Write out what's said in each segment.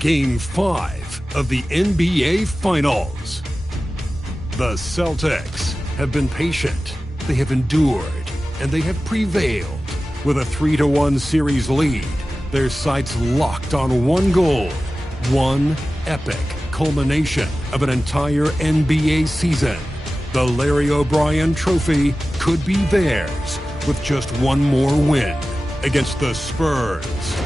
Game 5 of the NBA Finals. The Celtics have been patient, they have endured, and they have prevailed. With a 3-1 series lead, their sights locked on one goal, one epic culmination of an entire NBA season. The Larry O'Brien Trophy could be theirs with just one more win against the Spurs.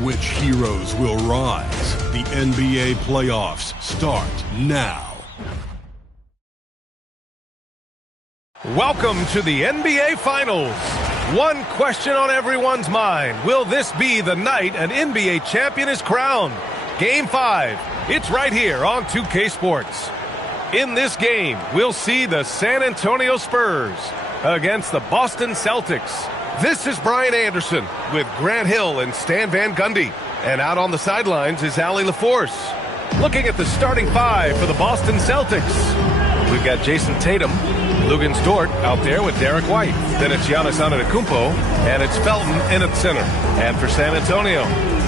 Which heroes will rise? The NBA playoffs start now. Welcome to the NBA Finals. One question on everyone's mind. Will this be the night an NBA champion is crowned? Game 5. It's right here on 2K Sports. In this game, we'll see the San Antonio Spurs against the Boston Celtics. This is Brian Anderson with Grant Hill and Stan Van Gundy. And out on the sidelines is Allie LaForce. Looking at the starting five for the Boston Celtics, we've got Jason Tatum, Luguentz Dort out there with Derek White. Then it's Giannis Antetokounmpo, and it's Felton in at center. And for San Antonio,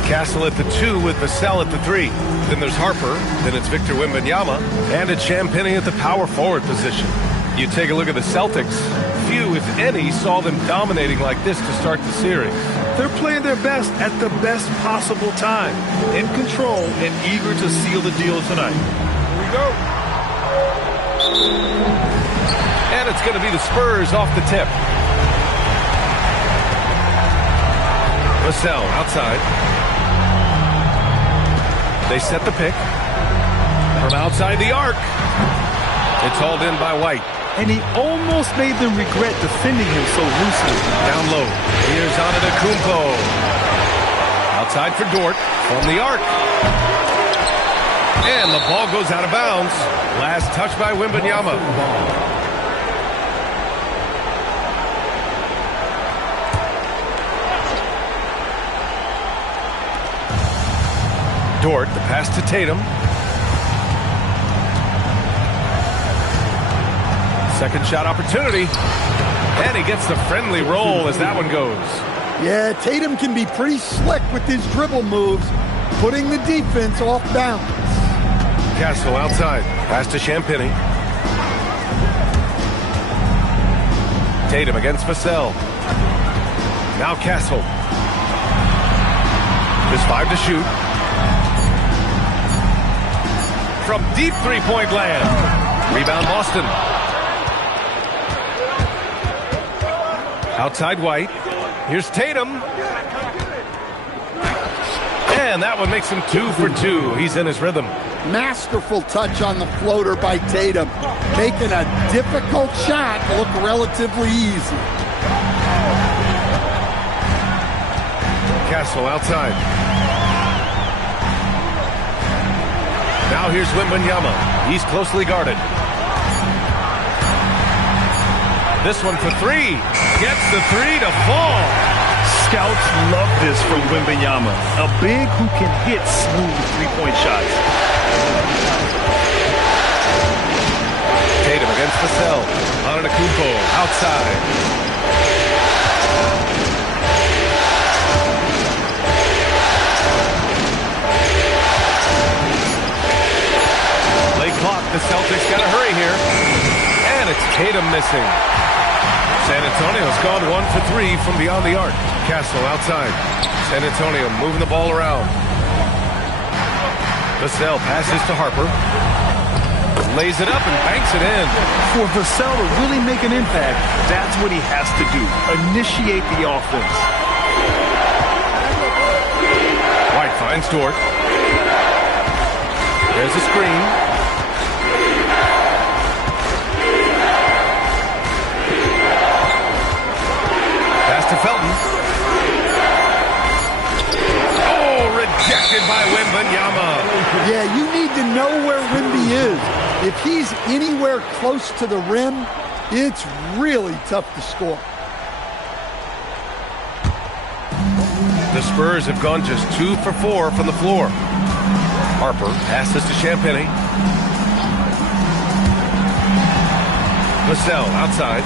Castle at the 2 with Vassell at the 3. Then there's Harper, then it's Victor Wembanyama, and it's Champagnie at the power forward position. You take a look at the Celtics, few, if any, saw them dominating like this to start the series. They're playing their best at the best possible time, in control and eager to seal the deal tonight. Here we go. And it's going to be the Spurs off the tip. Vassell outside. They set the pick. From outside the arc. It's hauled in by White. And he almost made them regret defending him so loosely. Down low. Here's Antetokounmpo. Outside for Dort. From the arc. And the ball goes out of bounds. Last touch by Wembanyama. Dort, the pass to Tatum. Second shot opportunity. And he gets the friendly roll as that one goes. Yeah, Tatum can be pretty slick with his dribble moves, putting the defense off balance. Castle outside. Pass to Champagnie. Tatum against Vassell. Now Castle. There's 5 to shoot. From deep three-point land. Rebound Boston. Outside White. Here's Tatum. And that one makes him 2 for 2. He's in his rhythm. Masterful touch on the floater by Tatum, making a difficult shot look relatively easy. Castle outside. Now here's Wembanyama. He's closely guarded. This one for 3. Gets the 3 to fall. Scouts love this from Wembanyama. A big who can hit smooth three-point shots. Tatum against Vassell. Antetokounmpo outside. Late clock. The Celtics got to hurry here. And it's Tatum missing. San Antonio's gone 1 for 3 from beyond the arc. Castle outside. San Antonio moving the ball around. Vassell passes to Harper. Lays it up and banks it in. For Vassell to really make an impact, that's what he has to do. Initiate the offense. White finds Dort. There's a screen. To Felton. Oh, rejected by Wembanyama. Yeah, you need to know where Wemby is. If he's anywhere close to the rim, it's really tough to score. The Spurs have gone just 2 for 4 from the floor. Harper passes to Champagnie. Vassell outside.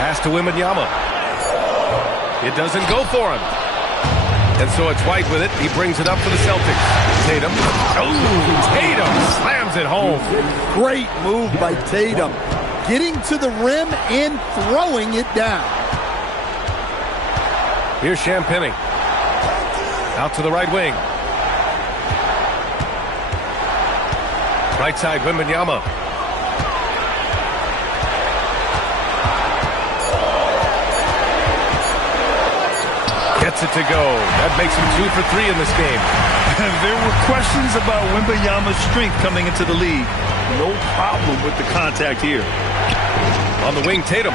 Pass to Wembanyama. It doesn't go for him. And so it's White with it. He brings it up for the Celtics. Tatum. Oh, Tatum slams it home. Great move by Tatum. Getting to the rim and throwing it down. Here's Champagnie. Out to the right wing. Right side, Wembanyama. Gets it to go. That makes him 2 for 3 in this game. There were questions about Wembanyama's strength coming into the league. No problem with the contact here. On the wing, Tatum.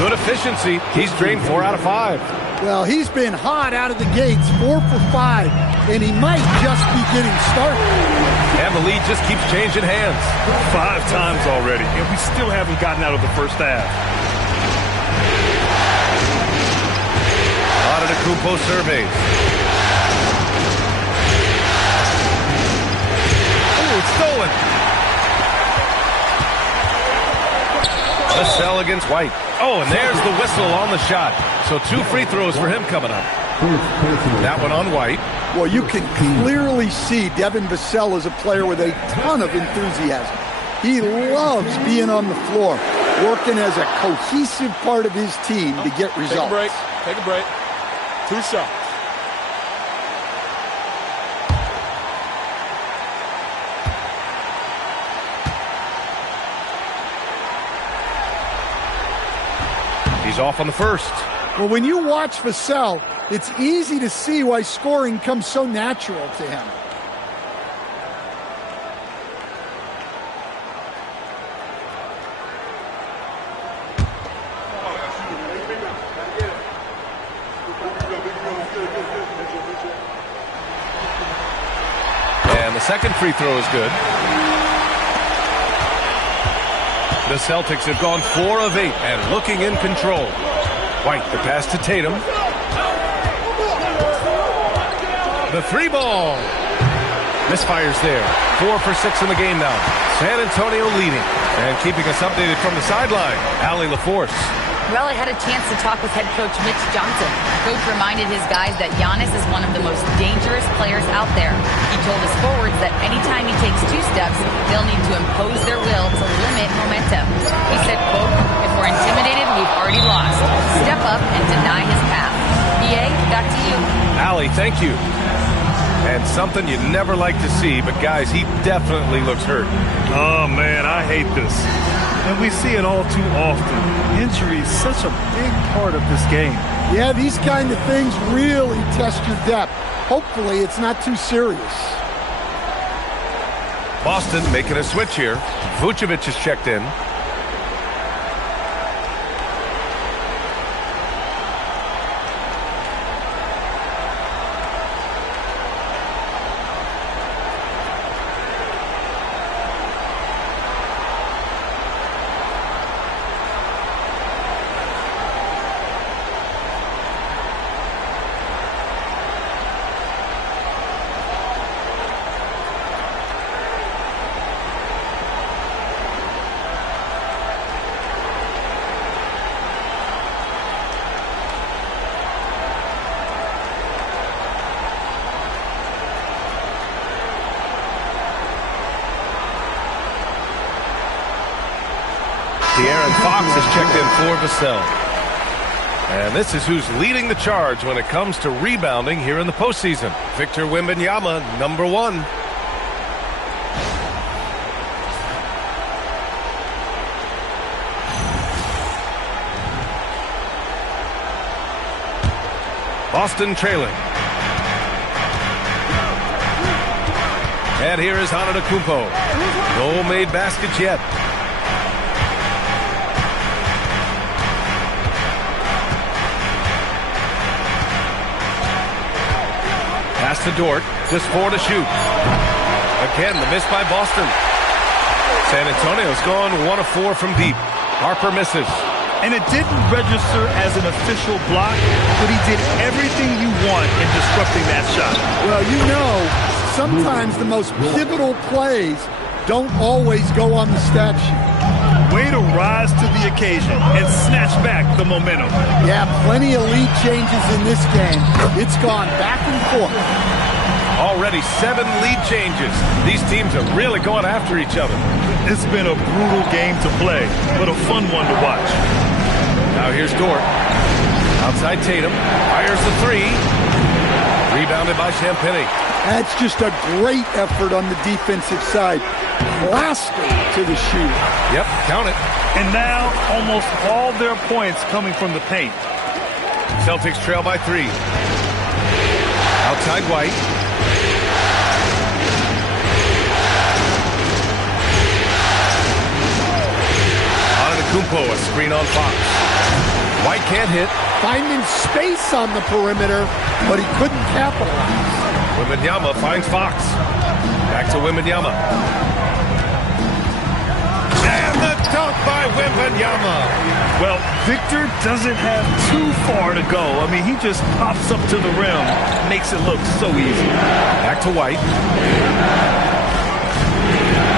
Good efficiency. He's drained 4 out of 5. Well, he's been hot out of the gates, 4 for 5, and he might just be getting started. And the lead just keeps changing hands. 5 times already, and we still haven't gotten out of the first half. Antetokounmpo surveys. Oh, it's stolen. Vassell against White. Oh, and there's the whistle on the shot. So 2 free throws for him coming up. That one on White. Well, you can clearly see Devin Vassell is a player with a ton of enthusiasm. He loves being on the floor, working as a cohesive part of his team to get results. Take a break. 2 shots. He's off on the first. Well, when you watch Vassell, it's easy to see why scoring comes so natural to him. And the second free throw is good. The Celtics have gone 4 of 8 and looking in control. White, the pass to Tatum. The 3 ball. Misfires there. 4 for 6 in the game now. San Antonio leading. And keeping us updated from the sideline, Allie LaForce. Well, I had a chance to talk with head coach Mitch Johnson. Coach reminded his guys that Giannis is one of the most dangerous players out there. He told his forwards that anytime he takes 2 steps, they'll need to impose their will to limit momentum. He said, quote, "If we're intimidated, we've already lost. Step up and deny his path." PA, back to you. Allie, thank you. And something you never like to see, but guys, he definitely looks hurt. Oh, man, I hate this. And we see it all too often. Injury is such a big part of this game. Yeah, these kind of things really test your depth. Hopefully, it's not too serious. Boston making a switch here. Vucevic is checked in. De'Aaron Fox has checked in for Vassell. And this is who's leading the charge when it comes to rebounding here in the postseason. Victor Wembanyama, number 1. Boston trailing. And here is Antetokounmpo. No made baskets yet. Pass to Dort, just 4 to shoot. Again, the miss by Boston. San Antonio's gone 1 of 4 from deep. Harper misses. And it didn't register as an official block, but he did everything you want in disrupting that shot. Well, you know, sometimes the most pivotal plays don't always go on the stat sheet. Way to rise to the occasion and snatch back the momentum. Yeah, plenty of lead changes in this game. It's gone back and forth. Already 7 lead changes. These teams are really going after each other. It's been a brutal game to play, but a fun one to watch. Now here's Dort. Outside Tatum. Fires the 3. Rebounded by Champagnie. That's just a great effort on the defensive side. Blasted to the shoe. Yep, count it. And now almost all their points coming from the paint. Celtics trail by 3. Outside White. Antetokounmpo, a screen on Fox. White can't hit. Finding space on the perimeter, but he couldn't capitalize. Wembanyama finds Fox. Back to Wembanyama. And the dunk by Wembanyama. Well, Victor doesn't have too far to go. I mean, he just pops up to the rim, makes it look so easy. Back to White.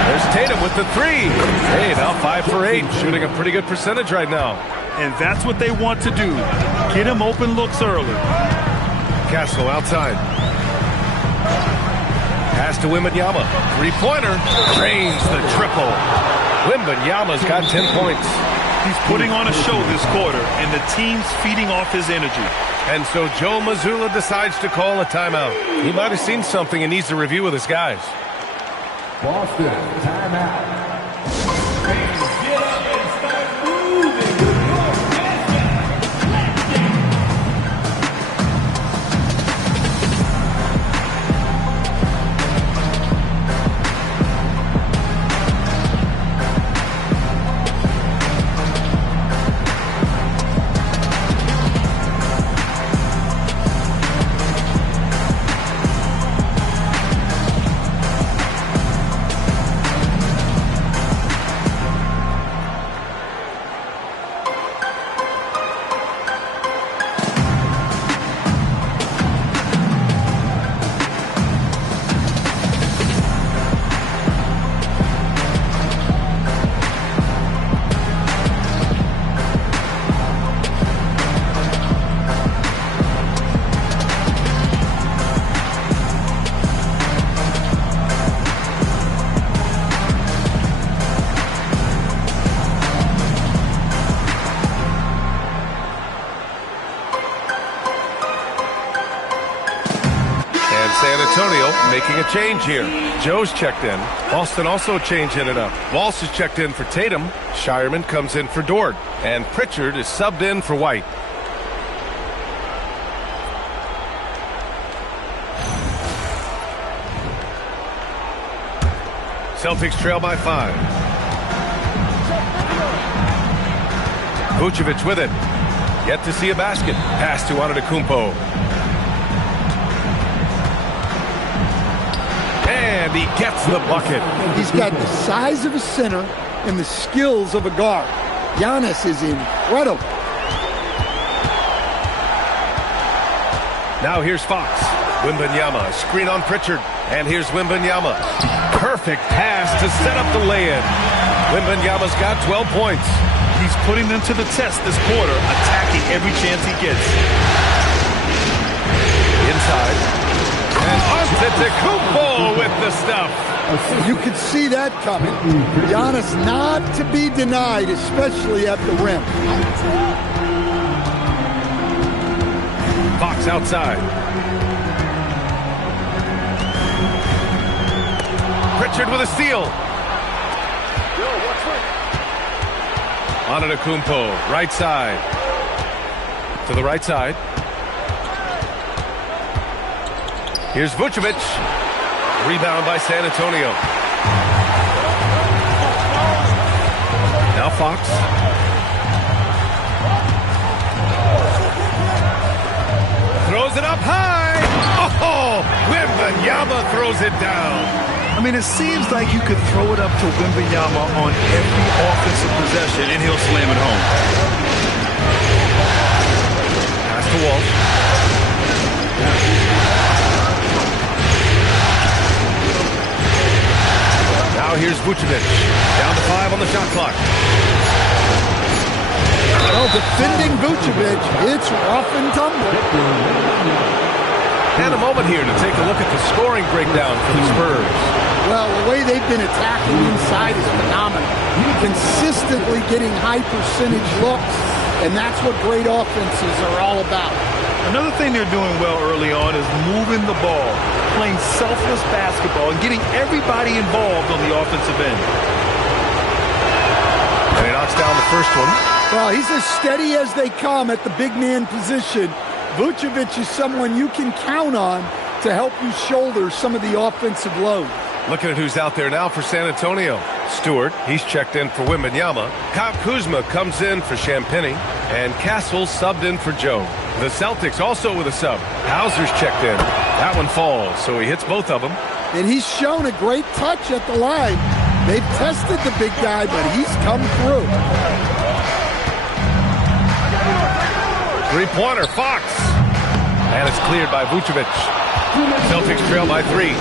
There's Tatum with the 3. Hey, now 5 for 8. Shooting a pretty good percentage right now. And that's what they want to do. Get him open looks early. Castle outside. Pass to Wembanyama. 3-pointer. Drains the triple. Wembanyama's got 10 points. He's putting on a show this quarter, and the team's feeding off his energy. And so Joe Mazzulla decides to call a timeout. He might have seen something and needs to review with his guys. Boston, timeout. Get up and start moving. San Antonio making a change here. Joe's checked in. Boston also changing it up. Walsh is checked in for Tatum. Shireman comes in for Dort. And Pritchard is subbed in for White. Celtics trail by 5. Vucevic with it. Yet to see a basket. Pass to Antetokounmpo. And he gets the bucket. He's got the size of a center and the skills of a guard. Giannis is incredible. Now here's Fox. Wembanyama, screen on Pritchard. And here's Wembanyama. Perfect pass to set up the lay-in. Wembanyama's got 12 points. He's putting them to the test this quarter, attacking every chance he gets. Inside. And Antetokounmpo with the stuff. You could see that coming. Giannis not to be denied, especially at the rim. Fox outside. Pritchard with a steal. Antetokounmpo, right side. To the right side. Here's Vucevic. Rebound by San Antonio. Now Fox. Throws it up high. Oh, Wembanyama throws it down. I mean, it seems like you could throw it up to Wembanyama on every offensive possession, and he'll slam it home. Pass to Walsh. Vucevic. Down to 5 on the shot clock. Well, defending Vucevic, it's rough and tumble. And a moment here to take a look at the scoring breakdown for the Spurs. Well, the way they've been attacking inside is phenomenal. Consistently getting high percentage looks, and that's what great offenses are all about. Another thing they're doing well early on is moving the ball, playing selfless basketball, and getting everybody involved on the offensive end. And he knocks down the first one. Well, he's as steady as they come at the big man position. Vucevic is someone you can count on to help you shoulder some of the offensive load. Looking at who's out there now for San Antonio. Stewart, he's checked in for Wembanyama. Kyle Kuzma comes in for Champagny. And Castle subbed in for Joe. The Celtics also with a sub. Hauser's checked in. That one falls, so he hits both of them. And he's shown a great touch at the line. They've tested the big guy, but he's come through. Three-pointer, Fox. And it's cleared by Vucevic. Celtics trail by 3.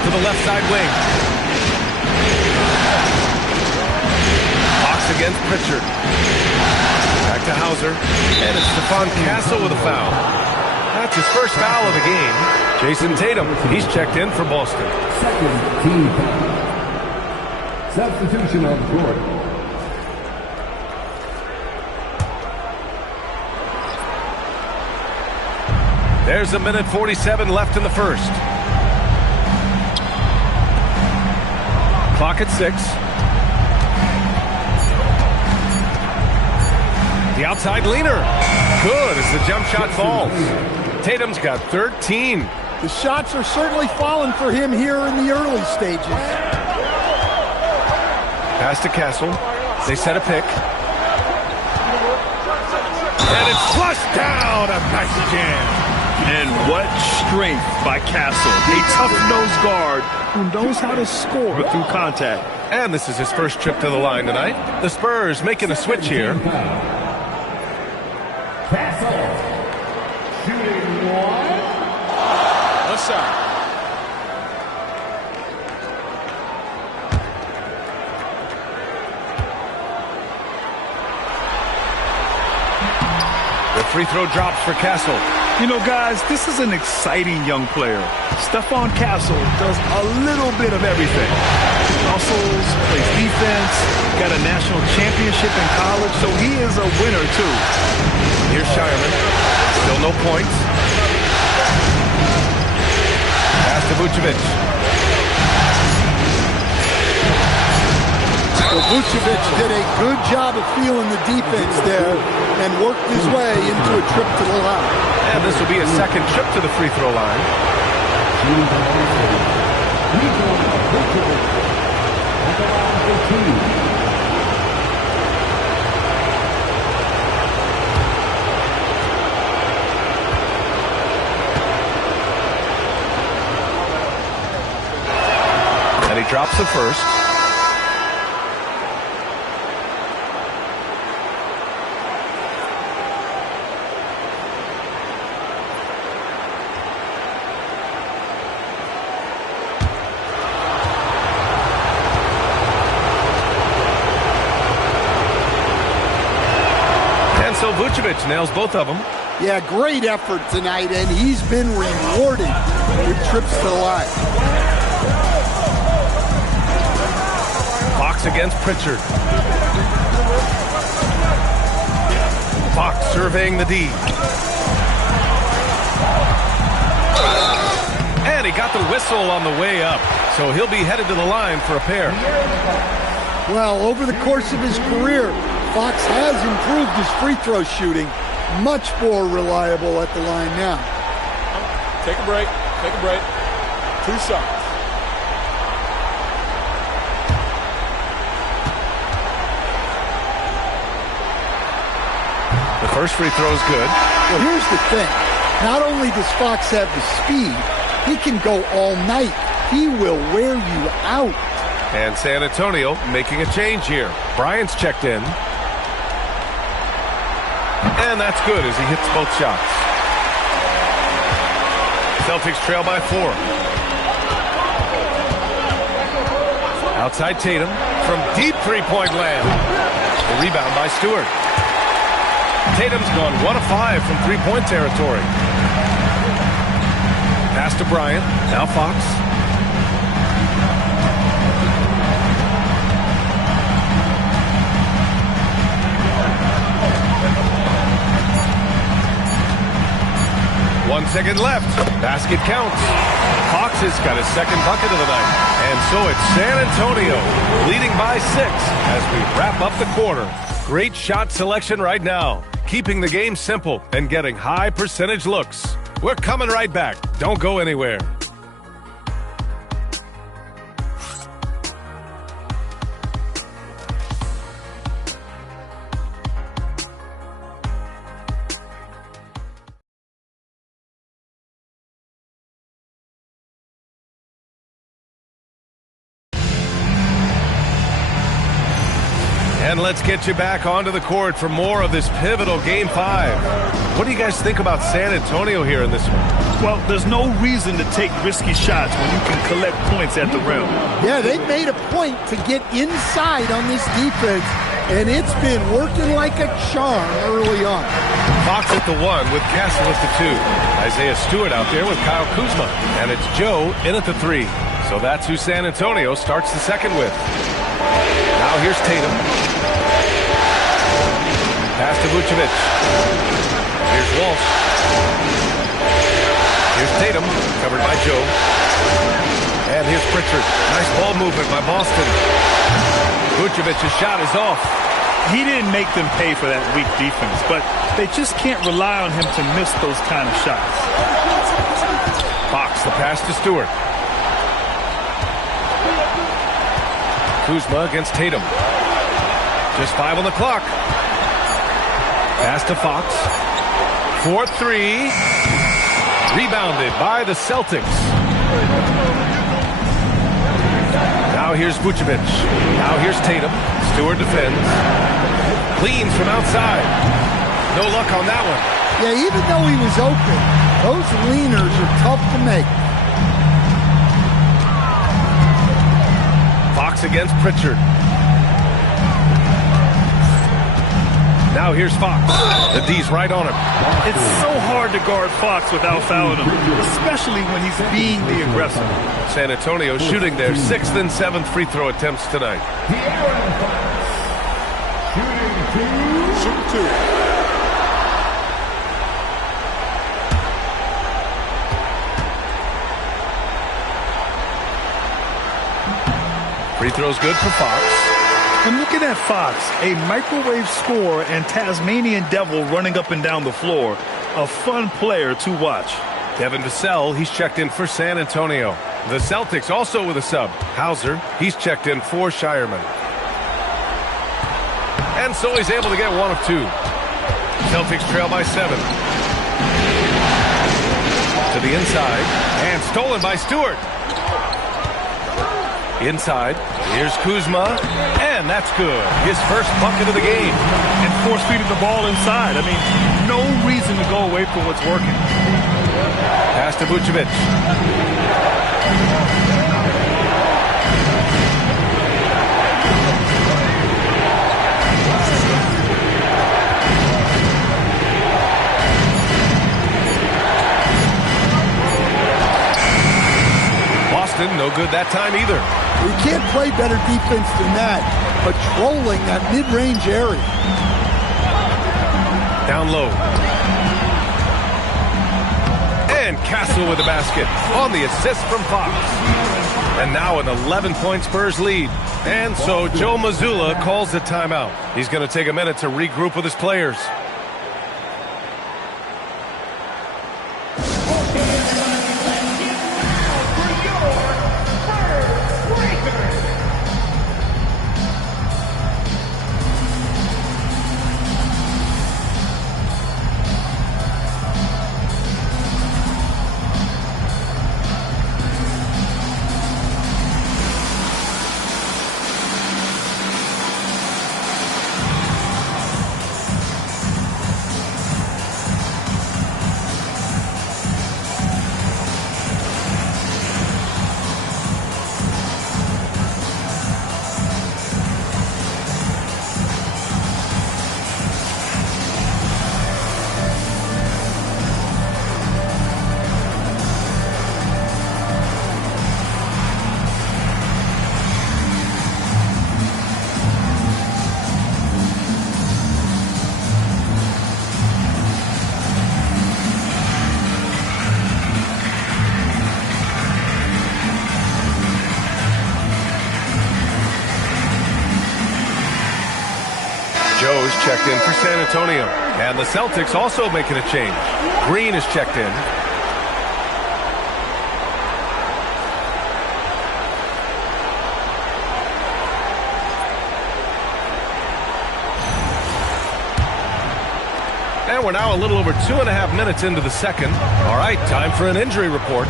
To the left side wing. Fox against Pritchard. Back to Hauser. And it's Stephon Castle with a foul. That's his first foul of the game. Jason Tatum, he's checked in for Boston. Second team foul. Substitution on the court. There's 1:47 left in the first. Clock at 6. The outside leaner. Good as the jump shot falls. Tatum's got 13. The shots are certainly falling for him here in the early stages. Pass to Castle. They set a pick. And it's flushed down. A nice jam. And what strength by Castle. A tough-nosed guard who knows how to score through contact. And this is his first trip to the line tonight. The Spurs making a switch here. Castle. Shooting 1. Left side. The free throw drops for Castle. You know, guys, this is an exciting young player. Stephon Castle does a little bit of everything. Hustles, plays defense, got a national championship in college, so he is a winner, too. Here's Shireman. Still no points. Pass to Vucevic. Well, Vucevic did a good job of feeling the defense there and worked his way into a trip to the line. And this will be a second trip to the free throw line. And he drops the first. So Vucevic nails both of them. Yeah, great effort tonight, and he's been rewarded with trips to the line. Fox against Pritchard. Fox surveying the D. And he got the whistle on the way up, so he'll be headed to the line for a pair. Well, over the course of his career, Fox has improved his free throw shooting, much more reliable at the line now. Take a break. Take a break. 2 shots. The first free throw is good. Well, here's the thing. Not only does Fox have the speed, he can go all night. He will wear you out. And San Antonio making a change here. Bryant's checked in. And that's good as he hits both shots. Celtics trail by 4. Outside Tatum from deep three-point land. The rebound by Stewart. Tatum's gone 1 of 5 from three-point territory. Pass to Bryant. Now Fox. One second left. Basket counts. Fox has got his second bucket of the night. And so it's San Antonio leading by 6 as we wrap up the quarter. Great shot selection right now, keeping the game simple and getting high percentage looks. We're coming right back. Don't go anywhere. And let's get you back onto the court for more of this pivotal Game 5. What do you guys think about San Antonio here in this one? Well, there's no reason to take risky shots when you can collect points at the rim. Yeah, they made a point to get inside on this defense, and it's been working like a charm early on. Fox at the 1 with Castle at the 2. Isaiah Stewart out there with Kyle Kuzma. And it's Joe in at the 3. So that's who San Antonio starts the second with. Now here's Tatum. Pass to Vucevic. Here's Walsh. Here's Tatum, covered by Joe. And here's Pritchard. Nice ball movement by Boston. Vucevic's shot is off. He didn't make them pay for that weak defense, but they just can't rely on him to miss those kind of shots. Fox, the pass to Stewart. Kuzma against Tatum. Just 5 on the clock. Pass to Fox. 4-3. Rebounded by the Celtics. Now here's Vucevic. Now here's Tatum. Stewart defends. Leans from outside. No luck on that one. Yeah, even though he was open, those leaners are tough to make. Fox against Pritchard. Now here's Fox. The D's right on him. It's so hard to guard Fox without fouling him, especially when he's being the aggressor. San Antonio shooting their 6th and 7th free throw attempts tonight. Shooting 2. Free throw's good for Fox. I'm looking at Fox, a microwave scorer and Tasmanian devil running up and down the floor. A fun player to watch. Devin Vassell, he's checked in for San Antonio. The Celtics also with a sub. Hauser, he's checked in for Shireman. And so he's able to get 1 of 2. Celtics trail by 7. To the inside, and stolen by Stewart. Inside, here's Kuzma, and that's good. His first bucket of the game. And force-feeding the ball inside. I mean, no reason to go away from what's working. Pass to Vucevic. Boston, no good that time either. You can't play better defense than that, patrolling that mid-range area. Down low. And Castle with the basket on the assist from Fox. And now an 11-point Spurs lead. And so Joe Mazzulla calls the timeout. He's going to take a minute to regroup with his players. checked in for San Antonio. And the Celtics also making a change. Green is checked in. And we're now a little over 2.5 minutes into the second. All right, time for an injury report.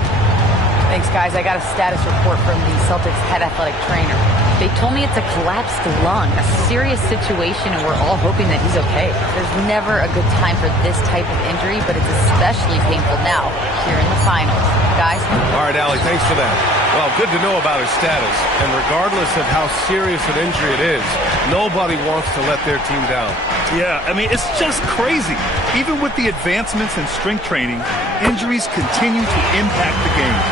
Thanks, guys. I got a status report from the Celtics head athletic trainer. They told me it's a collapsed lung, a serious situation, and we're all hoping that he's okay. There's never a good time for this type of injury, but it's especially painful now, here in the finals. Guys? All right, Allie, thanks for that. Well, good to know about his status. And regardless of how serious an injury it is, nobody wants to let their team down. Yeah, I mean, it's just crazy. Even with the advancements in strength training, injuries continue to impact the game.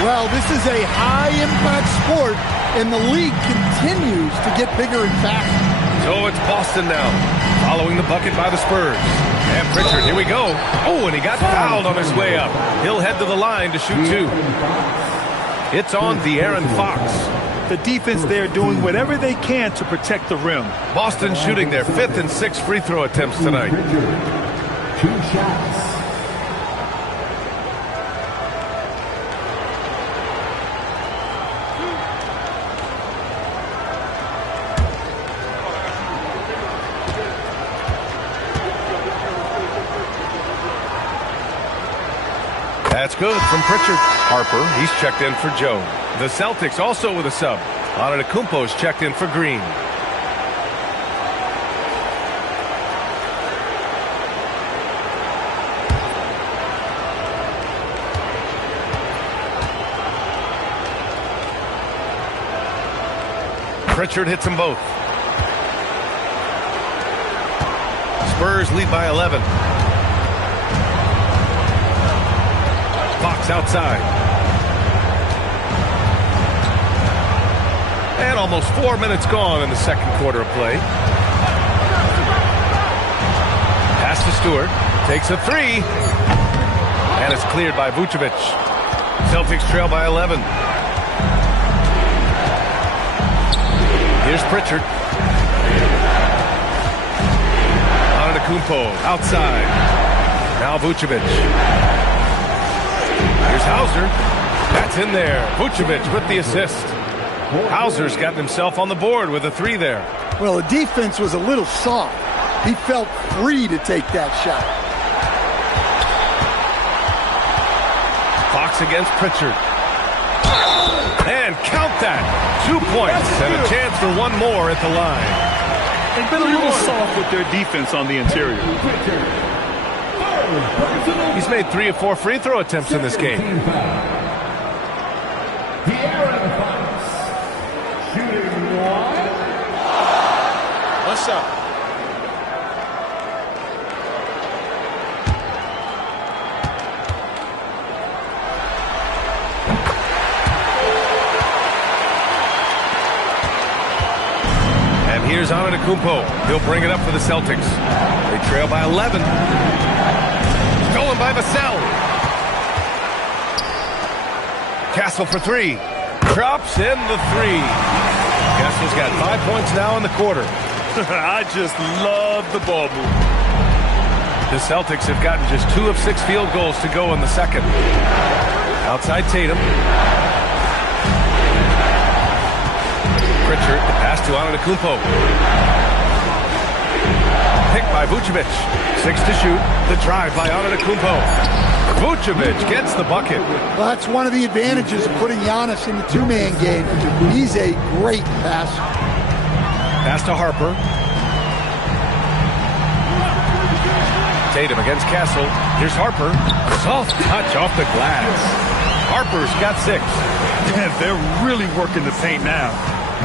Well, this is a high-impact sport, and the league continues to get bigger and faster. So it's Boston now, following the bucket by the Spurs. And Pritchard, here we go. Oh, and he got fouled on his way up. He'll head to the line to shoot two. It's on De'Aaron Fox. The defense there doing whatever they can to protect the rim. Boston shooting their 5th and 6th free throw attempts tonight. 2 shots. That's good from Pritchard. Harper, he's checked in for Joe. The Celtics also with a sub. Antetokounmpo's checked in for Green. Pritchard hits them both. Spurs lead by 11. Fox outside. And almost 4 minutes gone in the second quarter of play. Pass to Stewart. Takes a three. And it's cleared by Vucevic. Celtics trail by 11. Here's Pritchard. Antetokounmpo outside. Now Vucevic. Here's Hauser. That's in there. Vucevic with the assist. Hauser's gotten himself on the board with a three there. Well, the defense was a little soft. He felt free to take that shot. Fox against Pritchard. And count that. 2 points and a chance for one more at the line. They've been a little soft with their defense on the interior. He's made 3 of 4 free throw attempts in this game. De'Aaron Fox shooting 1. What's up? And here's Antetokounmpo. He'll bring it up for the Celtics. They trail by 11. Stolen by Vassell. Castle for three. Drops in the three. Castle's got 5 points now in the quarter. I just love the ball move. The Celtics have gotten just 2 of 6 field goals to go in the second. Outside Tatum. Pritchard, the pass to Antetokounmpo. Picked by Vucevic. 6 to shoot. The drive by Antetokounmpo. Vucevic gets the bucket. Well, that's one of the advantages of putting Giannis in the two-man game. He's a great passer. Pass to Harper. Tatum against Castle. Here's Harper. Soft touch off the glass. Harper's got 6. They're really working the paint now.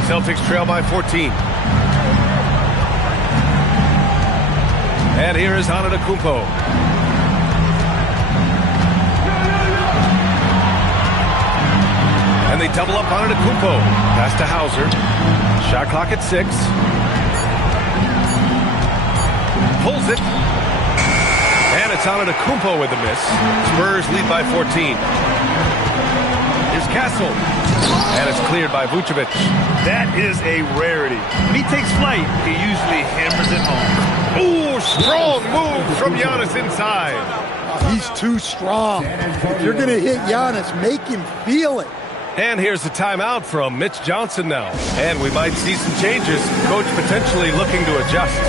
Celtics trail by 14. And here is Antetokounmpo. And they double up Antetokounmpo. Pass to Hauser. Shot clock at 6. Pulls it. And it's Antetokounmpo with the miss. Spurs lead by 14. Here's Castle. And it's cleared by Vucevic. That is a rarity. When he takes flight, he usually hammers it home. Ooh, strong move from Giannis inside. He's too strong. If you're going to hit Giannis, make him feel it. And here's the timeout from Mitch Johnson now. And we might see some changes. Coach potentially looking to adjust.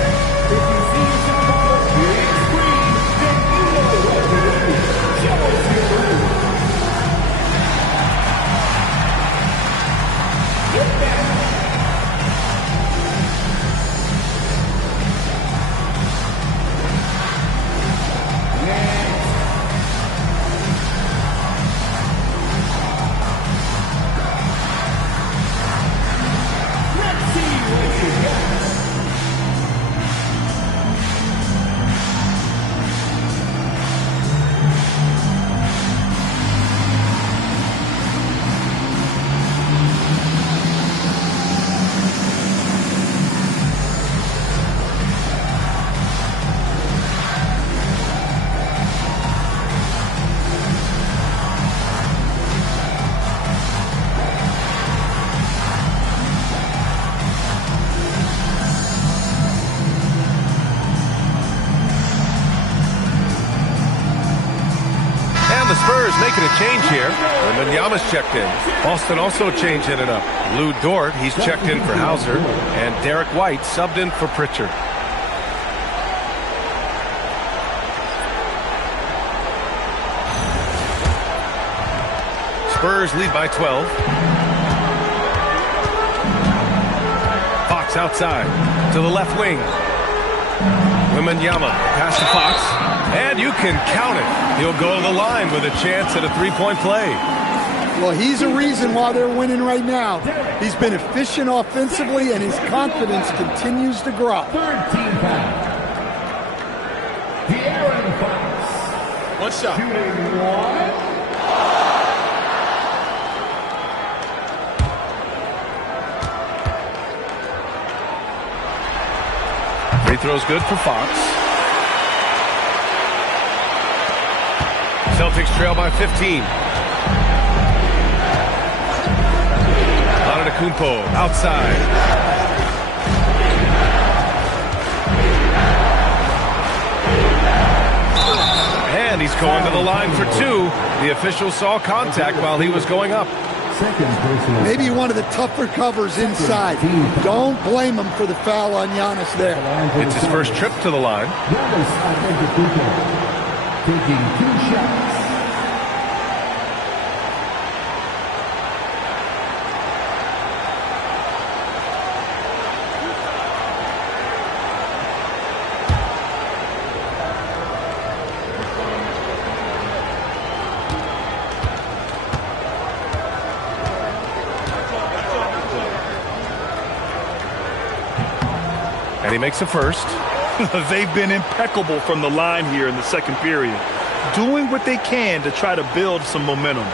The Spurs making a change here. Wembanyama's checked in. Boston also changed in and up. Lou Dort, he's checked in for Hauser. And Derek White subbed in for Pritchard. Spurs lead by 12. Fox outside to the left wing. Wembanyama pass to Fox. And you can count it. He'll go to the line with a chance at a three-point play. Well, he's a reason why they're winning right now. He's been efficient offensively, and his confidence continues to grow. Third team foul. De'Aaron Fox. One shot. Shooting one. Free throw's good for Fox. Celtics trail by 15. Antetokounmpo outside. And he's going to the line for two. The official saw contact while he was going up. Maybe one of the tougher covers inside. Don't blame him for the foul on Giannis there. It's his first trip to the line. Taking 2 shots. And he makes a first. They've been impeccable from the line here in the second period, doing what they can to try to build some momentum.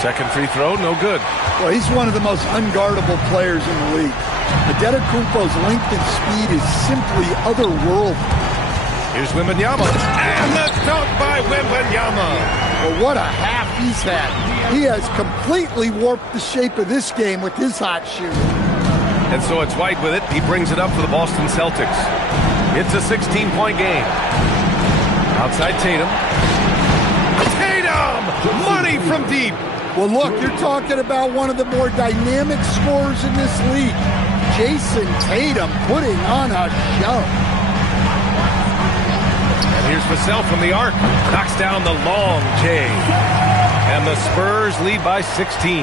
Second free throw, no good. Well, he's one of the most unguardable players in the league. Antetokounmpo's length and speed is simply otherworldly. Here's Wembanyama. And the dunk by Wembanyama. Well, what a half he's had. He has completely warped the shape of this game with his hot shooting. And so it's White with it. He brings it up for the Boston Celtics. It's a 16-point game. Outside Tatum. Tatum! Money from deep. Well, look, you're talking about one of the more dynamic scorers in this league. Jason Tatum putting on a show. And here's Vassell from the arc. Knocks down the long J. And the Spurs lead by 16.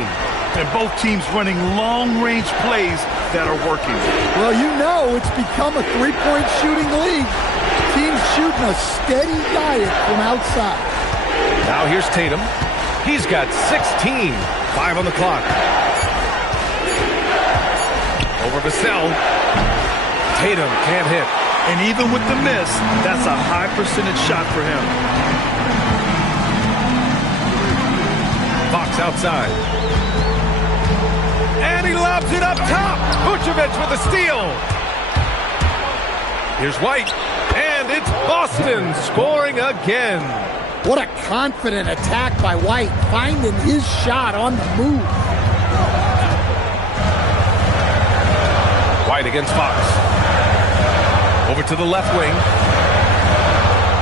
And both teams running long-range plays that are working. Well, you know it's become a three-point shooting league. Teams shooting a steady diet from outside. Now here's Tatum. He's got 16. 5 on the clock. Over Vassell. Tatum can't hit. And even with the miss, that's a high percentage shot for him. outside. And he lobs it up top. Vucevic with a steal. Here's White. And it's Boston scoring again. What a confident attack by White, finding his shot on the move. White against Fox. Over to the left wing.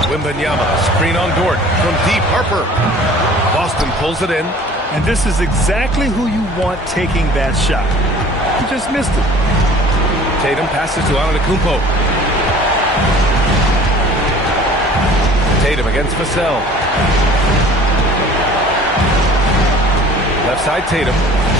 Wembanyama, screen on Dort. From deep, Harper. Boston pulls it in. And this is exactly who you want taking that shot. He just missed it. Tatum passes to Antetokounmpo. Tatum against Vassell. Left side Tatum.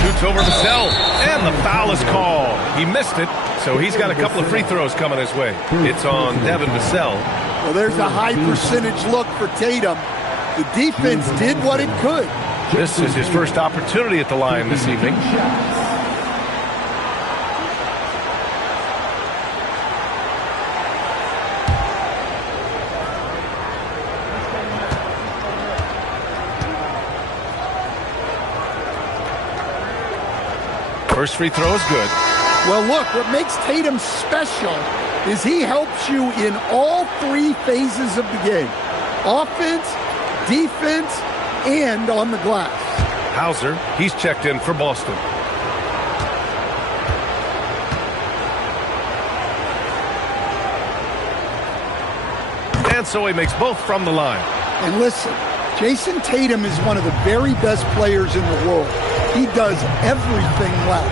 Shoots over Vassell. And the foul is called. He missed it, so he's got a couple of free throws coming his way. It's on Devin Vassell. Well, there's a high percentage look for Tatum. The defense did what it could. This is his first opportunity at the line this evening. First free throw is good. Well, look, what makes Tatum special is he helps you in all three phases of the game. Offense, defense, and on the glass. Hauser, he's checked in for Boston. And so he makes both from the line. And listen, Jason Tatum is one of the very best players in the world. He does everything well,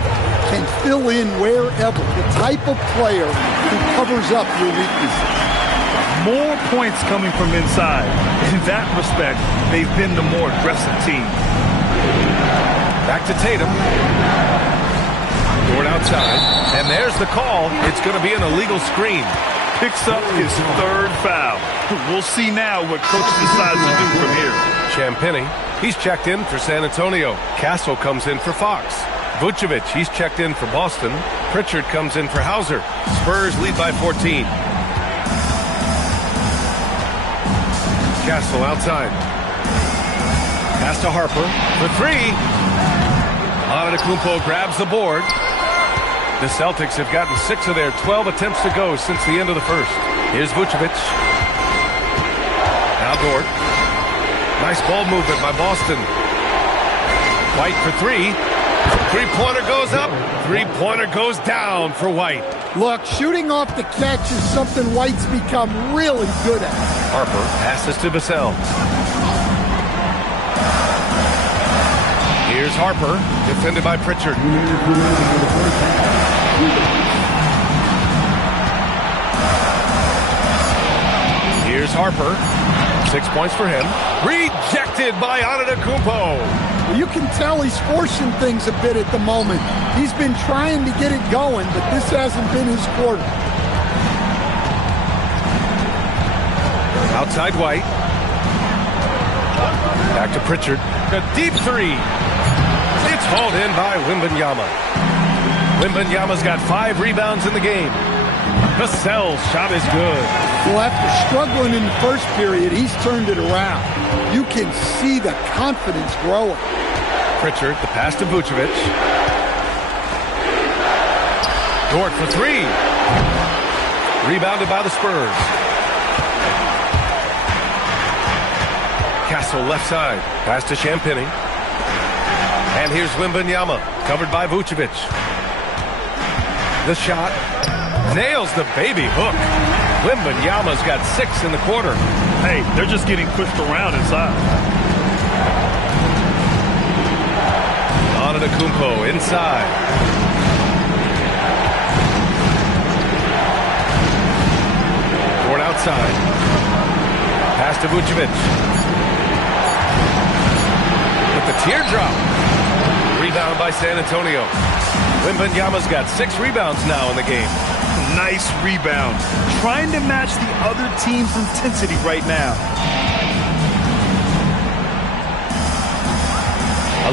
can fill in wherever, the type of player who covers up your weaknesses. More points coming from inside. In that respect, they've been the more aggressive team. Back to Tatum. Dort outside. And there's the call. It's going to be an illegal screen. Picks up his third foul. We'll see now what coach decides to do from here. Champagny, he's checked in for San Antonio. Castle comes in for Fox. Vucevic, he's checked in for Boston. Pritchard comes in for Hauser. Spurs lead by 14. Castle outside. Pass to Harper for three. Antetokounmpo grabs the board. The Celtics have gotten 6 of their 12 attempts to go since the end of the first. Here's Vucevic. Now Dort. Nice ball movement by Boston. White for three. Three-pointer goes up. Three-pointer goes down for White. Look, shooting off the catch is something White's become really good at. Harper passes to Vassell. Here's Harper, defended by Pritchard. Here's Harper. 6 points for him. Rejected by Antetokounmpo. Well, you can tell he's forcing things a bit at the moment. He's been trying to get it going, but this hasn't been his quarter. Outside White. Back to Pritchard. A deep three. It's hauled in by Wembanyama. Wembanyama's got 5 rebounds in the game. Vassell's shot is good. Well, after struggling in the first period, he's turned it around. You can see the confidence growing. Pritchard, the pass to Vucevic. Dort for three. Rebounded by the Spurs. Castle left side. Pass to Champagny. And here's Wembanyama, covered by Vucevic. The shot. Nails the baby hook. Wembanyama's got 6 in the quarter. Hey, they're just getting pushed around inside. Antetokounmpo inside. Dort outside. Pass to Vucevic. With the teardrop. Rebound by San Antonio. Wembanyama's got 6 rebounds now in the game. Nice rebound. Trying to match the other team's intensity right now.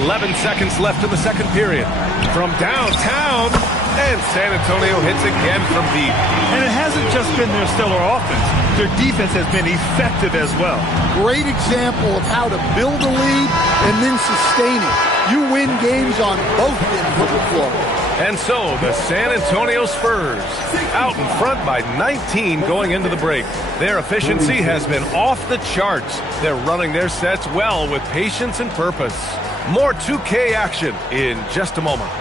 11 seconds left in the second period. From downtown, and San Antonio hits again from deep. And it hasn't just been their stellar offense. Their defense has been effective as well. Great example of how to build a lead and then sustain it. You win games on both ends of the floor. And so the San Antonio Spurs out in front by 19 going into the break. Their efficiency has been off the charts. They're running their sets well with patience and purpose. More 2K action in just a moment.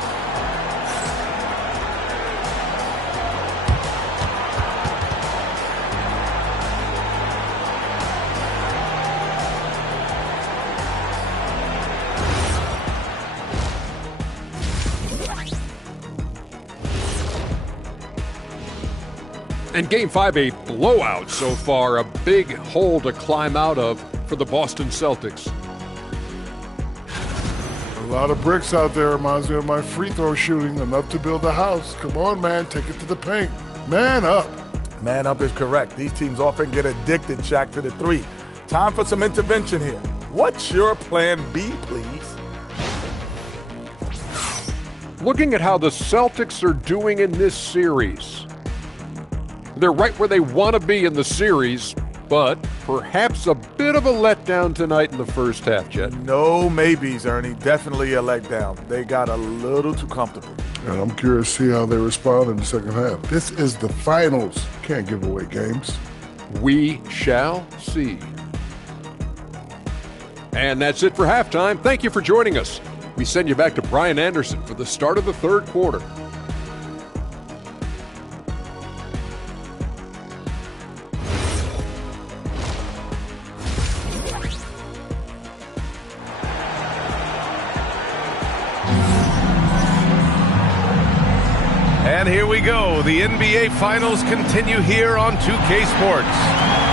And Game 5, a blowout so far, a big hole to climb out of for the Boston Celtics. A lot of bricks out there. Reminds me of my free throw shooting. Enough to build a house. Come on, man. Take it to the paint. Man up. Man up is correct. These teams often get addicted, Shaq, to the three. Time for some intervention here. What's your plan B, please? Looking at how the Celtics are doing in this series, they're right where they want to be in the series, but perhaps a bit of a letdown tonight in the first half, Jet. No maybes, Ernie. Definitely a letdown. They got a little too comfortable. And I'm curious to see how they respond in the second half. This is the finals. Can't give away games. We shall see. And that's it for halftime. Thank you for joining us. We send you back to Brian Anderson for the start of the third quarter. And here we go. The NBA Finals continue here on 2K Sports.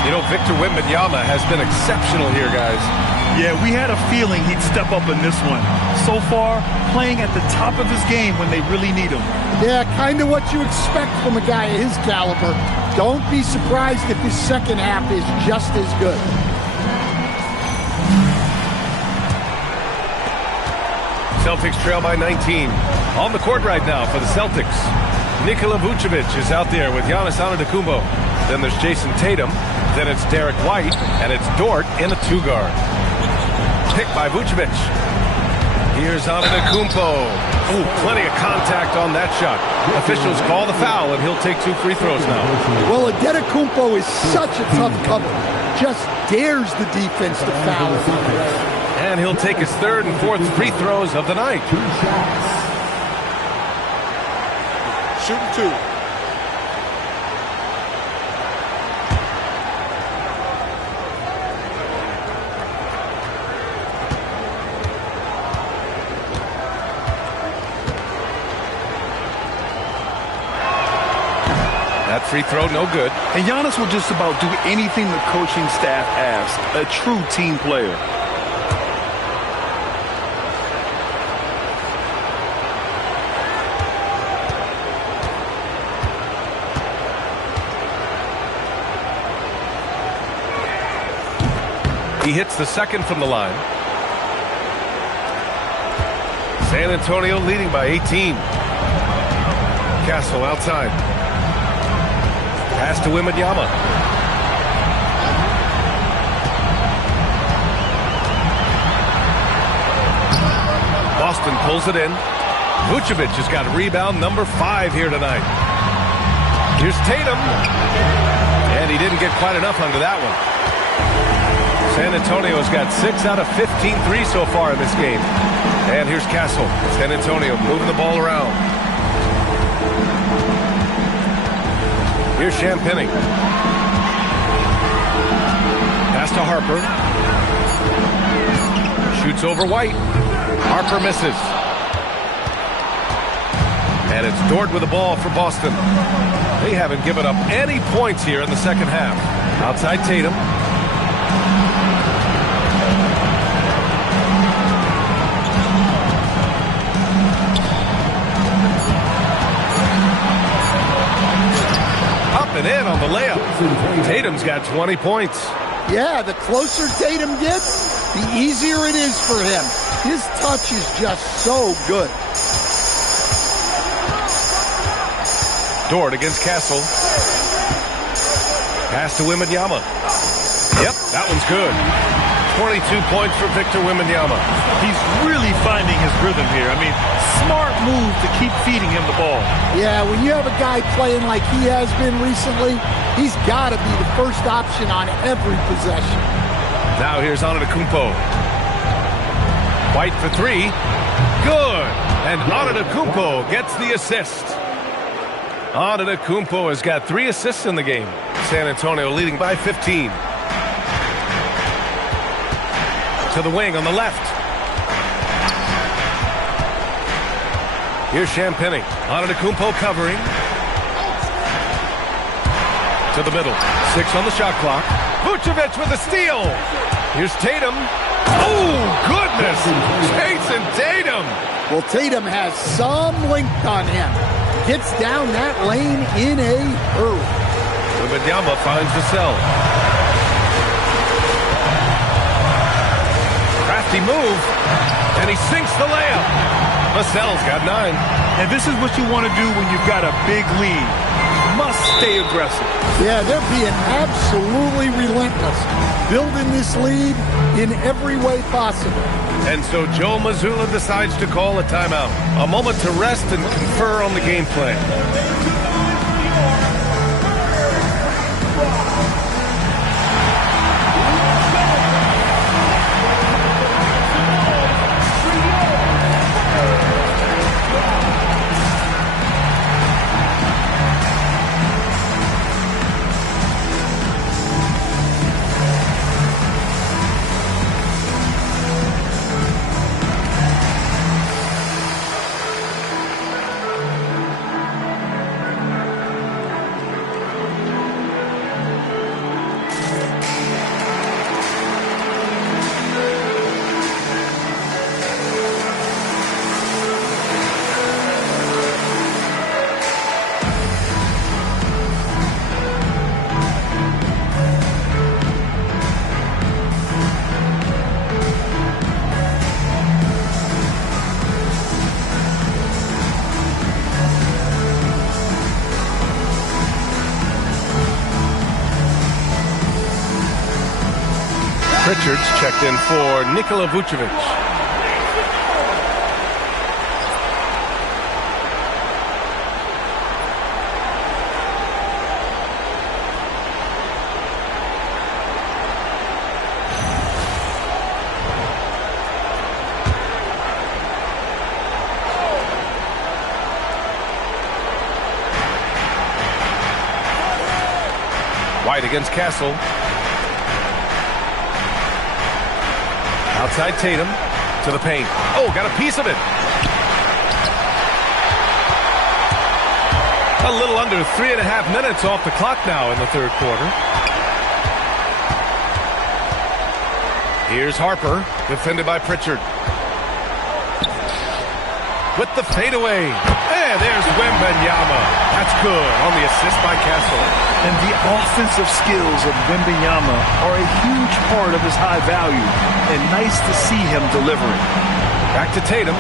You know, Victor Wembanyama has been exceptional here, guys. Yeah, we had a feeling he'd step up in this one. So far, playing at the top of his game when they really need him. Yeah, kind of what you expect from a guy of his caliber. Don't be surprised if his second half is just as good. Celtics trail by 19. On the court right now for the Celtics. Nikola Vucevic is out there with Giannis Antetokounmpo. Then there's Jason Tatum. Then it's Derek White. And it's Dort in a two-guard. Picked by Vucevic. Here's Antetokounmpo. Oh, plenty of contact on that shot. Officials call the foul, and he'll take 2 free throws now. Well, Antetokounmpo is such a tough cover. Just dares the defense to foul him. And he'll take his 3rd and 4th free throws of the night. Shooting 2. That free throw, no good. And Giannis will just about do anything the coaching staff asks. A true team player. He hits the 2nd from the line. San Antonio leading by 18. Castle outside. Pass to Wembanyama. Boston pulls it in. Vucevic has got rebound number 5 here tonight. Here's Tatum. And he didn't get quite enough under that one. San Antonio's got 6 out of 15 threes so far in this game. And here's Castle. San Antonio moving the ball around. Here's Champagnie. Pass to Harper. Shoots over White. Harper misses. And it's Dort with the ball for Boston. They haven't given up any points here in the second half. Outside Tatum. And in on the layup. Tatum's got 20 points. Yeah, the closer Tatum gets, the easier it is for him. His touch is just so good. Dort against Castle. Pass to Wembanyama. Yep, that one's good. 22 points for Victor Wembanyama. He's really finding his rhythm here. I mean, smart move to keep feeding him the ball. Yeah, when you have a guy playing like he has been recently, he's got to be the first option on every possession. Now here's Antetokounmpo. White for three. Good. And Antetokounmpo gets the assist. Antetokounmpo has got 3 assists in the game. San Antonio leading by 15. To the wing on the left. Here's Champagnie. Antetokounmpo covering. To the middle. 6 on the shot clock. Vucevic with a steal. Here's Tatum. Oh, goodness. Jason Tatum. Well, Tatum has some length on him. Gets down that lane in a hurry. Wembanyama finds the cell. Crafty move. And he sinks the layup. Vassell's got 9. And this is what you want to do when you've got a big lead. Must stay aggressive. Yeah, they're being absolutely relentless. Building this lead in every way possible. And so Joe Mazzulla decides to call a timeout. A moment to rest and confer on the game plan. Pritchard's checked in for Nikola Vucevic. White against Castle. Outside Tatum to the paint. Oh, got a piece of it. A little under 3.5 minutes off the clock now in the third quarter. Here's Harper, defended by Pritchard. With the fadeaway. And there's Wembanyama. That's good on the assist by Castle. And the offensive skills of Wembanyama are a huge part of his high value. And nice to see him delivering. Back to Tatum.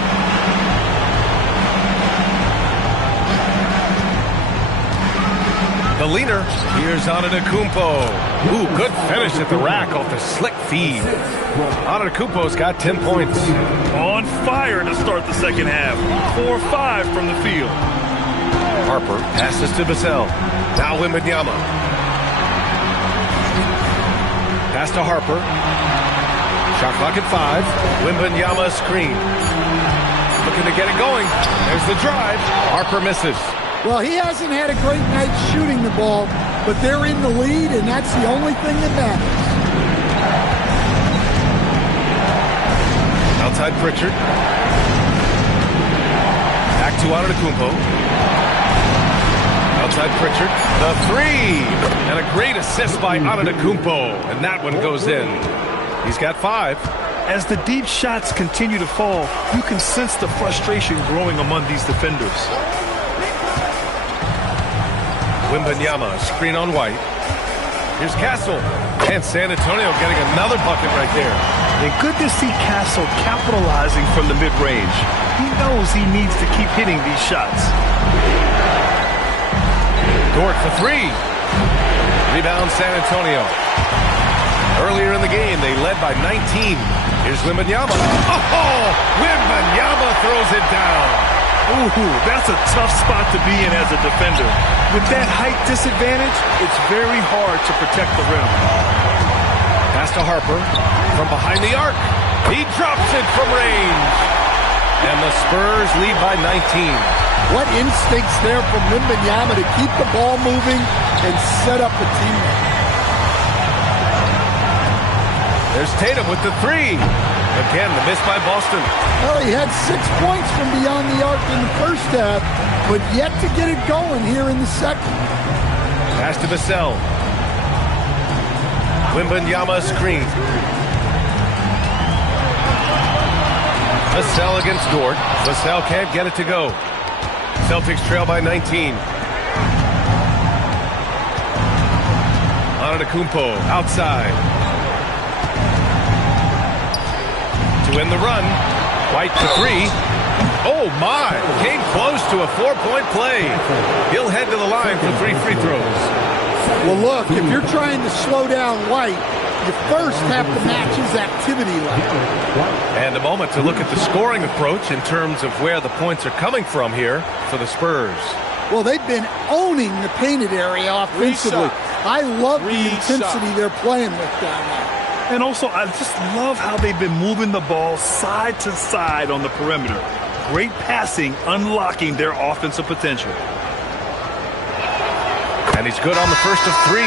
The leaner. Here's Antetokounmpo. Ooh, good finish at the rack off the slick feed. Antetokounmpo's got 10 points. On fire to start the second half. 4-5 from the field. Harper passes to Vassell. Now Wembanyama. Pass to Harper. Shot clock at 5. Wembanyama screen. Looking to get it going. There's the drive. Harper misses. Well, he hasn't had a great night shooting the ball, but they're in the lead, and that's the only thing that matters. Outside Pritchard. Back to Antetokounmpo. Outside Pritchard. The 3. And a great assist by Antetokounmpo. And that one goes in. He's got 5. As the deep shots continue to fall, you can sense the frustration growing among these defenders. Wembanyama, screen on White. Here's Castle. And San Antonio getting another bucket right there. And good to see Castle capitalizing from the mid-range. He knows he needs to keep hitting these shots. Dort for 3. Rebound San Antonio. Earlier in the game, they led by 19. Here's Wembanyama. Oh, Wembanyama throws it down. Ooh, that's a tough spot to be in as a defender. With that height disadvantage, it's very hard to protect the rim. Pass to Harper from behind the arc. He drops it from range. And the Spurs lead by 19. What instincts there from Wembanyama to keep the ball moving and set up a teammate. There's Tatum with the three. Again, the miss by Boston. Well, he had 6 points from beyond the arc in the first half, but yet to get it going here in the second. Pass to Vassell. Wembanyama screen. Vassell against Dort. Vassell can't get it to go. Celtics trail by 19. Antetokounmpo outside. To end the run. White to three. Oh, my. Came close to a 4-point play. He'll head to the line for 3 free throws. Well, look, if you're trying to slow down White, you first have to match his activity level. And a moment to look at the scoring approach in terms of where the points are coming from here for the Spurs. Well, they've been owning the painted area offensively. I love the intensity they're playing with down there. And also, I just love how they've been moving the ball side to side on the perimeter. Great passing, unlocking their offensive potential. And he's good on the first of 3.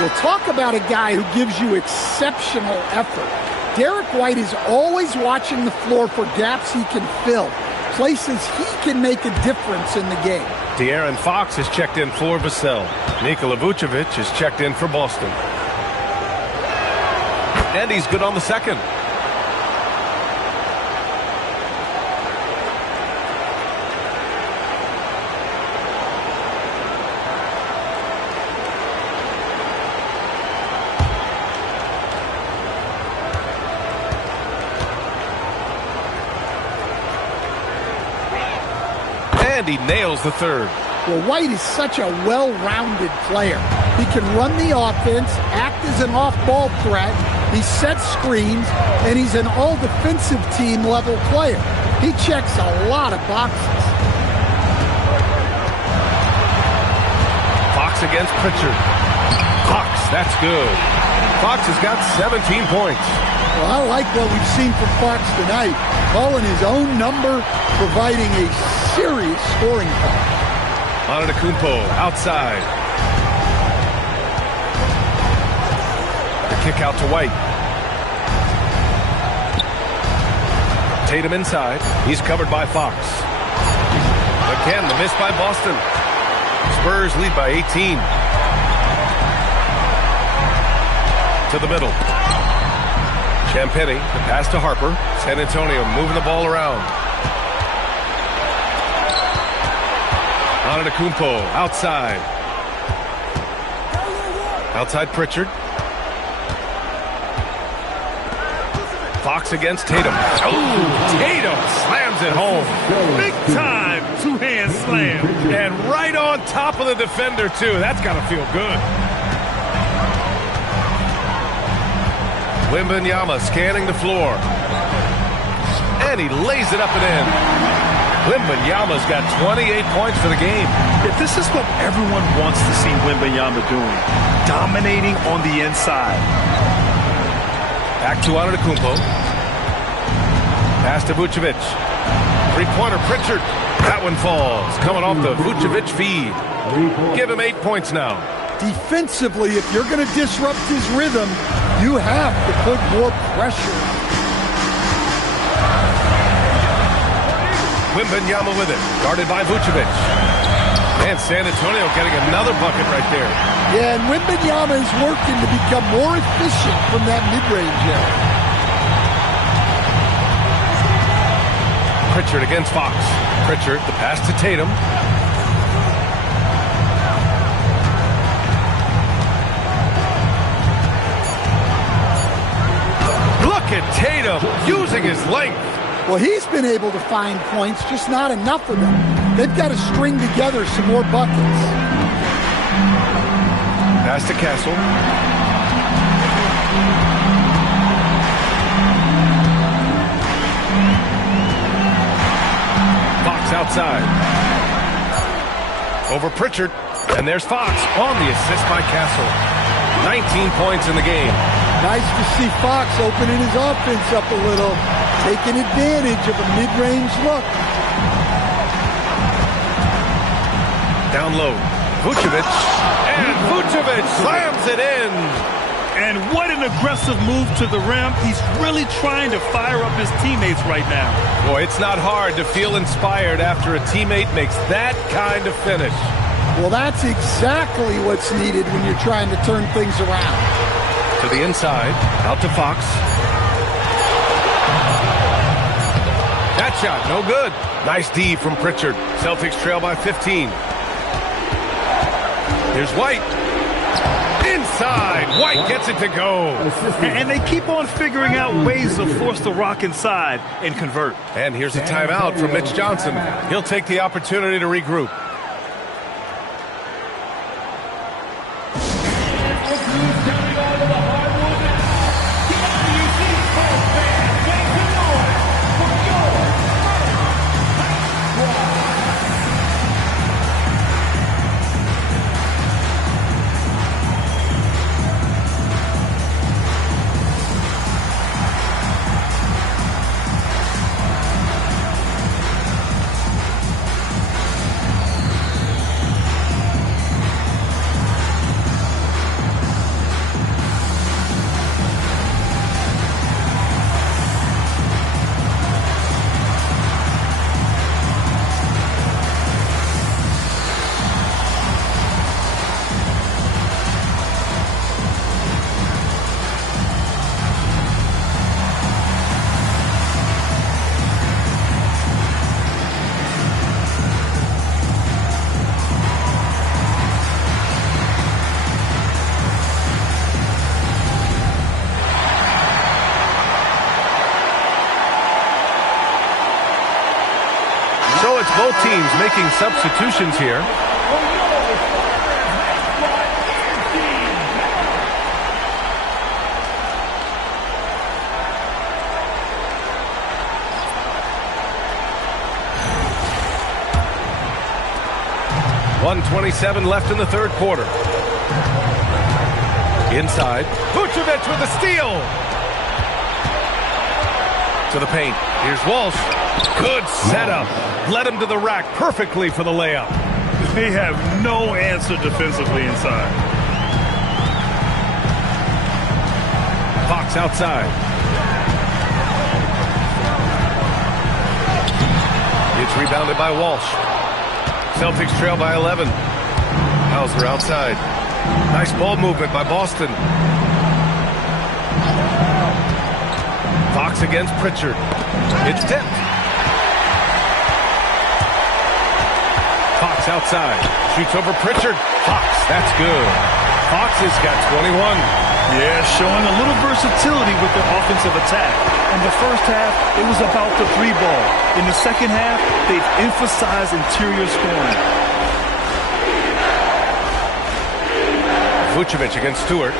Well, talk about a guy who gives you exceptional effort. Derek White is always watching the floor for gaps he can fill, places he can make a difference in the game. De'Aaron Fox has checked in for Vassell. Nikola Vucevic has checked in for Boston. And he's good on the second. And he nails the third. Well, White is such a well-rounded player. He can run the offense, act as an off-ball threat, he sets screens, and he's an all-defensive team level player. He checks a lot of boxes. Fox against Pritchard. Fox, that's good. Fox has got 17 points. Well, I like what we've seen from Fox tonight. Calling his own number, providing a serious scoring power. Antetokounmpo outside. The kick out to White. Tatum inside. He's covered by Fox. Again, the miss by Boston. Spurs lead by 18. To the middle. Champetti, the pass to Harper. San Antonio moving the ball around. Antetokounmpo outside. Outside Pritchard. Fox against Tatum. Oh, Tatum slams it home. Big time two-hand slam. And right on top of the defender, too. That's got to feel good. Wembanyama scanning the floor. And he lays it up and in. Wembanyama's got 28 points for the game. Yeah, this is what everyone wants to see Wembanyama doing. Dominating on the inside. Back to Antetokounmpo. Pass to Vucevic. Three-pointer Pritchard. That one falls. Coming off the Vucevic feed. Give him 8 points now. Defensively, if you're going to disrupt his rhythm, you have to put more pressure. Wembanyama with it. Guarded by Vucevic. And San Antonio getting another bucket right there. Yeah, and Wembanyama is working to become more efficient from that mid-range area. Pritchard against Fox. Pritchard, the pass to Tatum. Look at Tatum using his length. Well, he's been able to find points, just not enough of them. They've got to string together some more buckets. Pass to Castle. outside. Over Pritchard. And there's Fox on the assist by Castle. 19 points in the game. Nice to see Fox opening his offense up a little, taking advantage of a mid-range look. Down low. Vucevic. And Vucevic slams it in. And what an aggressive move to the rim. He's really trying to fire up his teammates right now. Boy, it's not hard to feel inspired after a teammate makes that kind of finish. Well, that's exactly what's needed when you're trying to turn things around. To the inside, out to Fox. That shot, no good. Nice D from Pritchard. Celtics trail by 15. Here's White. Inside, White gets it to go. And they keep on figuring out ways to force the rock inside and convert. And here's a timeout from Mitch Johnson. He'll take the opportunity to regroup. Both teams making substitutions here. .127 left in the third quarter. Inside, Vucevic with a steal. To the paint. Here's Walsh. Good setup. Led him to the rack perfectly for the layup. They have no answer defensively inside. Fox outside. It's rebounded by Walsh. Celtics trail by 11. Hauser outside. Nice ball movement by Boston. Fox against Pritchard. It's tipped. Fox outside. Shoots over Pritchard. Fox, that's good. Fox has got 21. Yeah, showing a little versatility with their offensive attack. In the first half, it was about the three ball. In the second half, they've emphasized interior scoring. Vucevic against Stewart.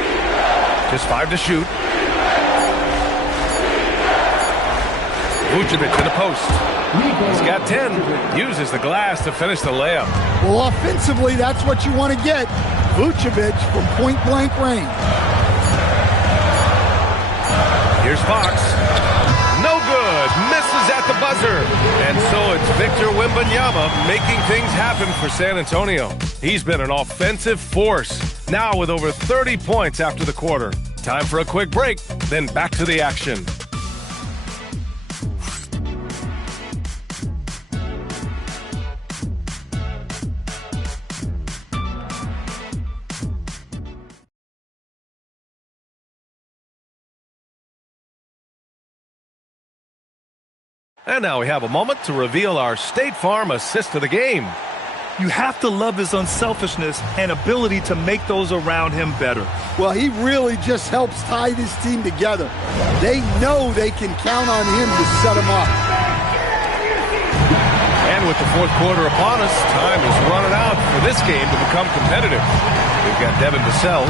Just 5 to shoot. Vucevic to the post. He's got 10. Uses the glass to finish the layup. Well, offensively, that's what you want to get. Vucevic from point-blank range. Here's Fox. No good. Misses at the buzzer. And so it's Victor Wembanyama making things happen for San Antonio. He's been an offensive force. Now with over 30 points after the quarter. Time for a quick break, then back to the action. And now we have a moment to reveal our State Farm assist of the game. You have to love his unselfishness and ability to make those around him better. Well, he really just helps tie this team together. They know they can count on him to set them up. And with the fourth quarter upon us, time is running out for this game to become competitive. We've got Devin Vassell.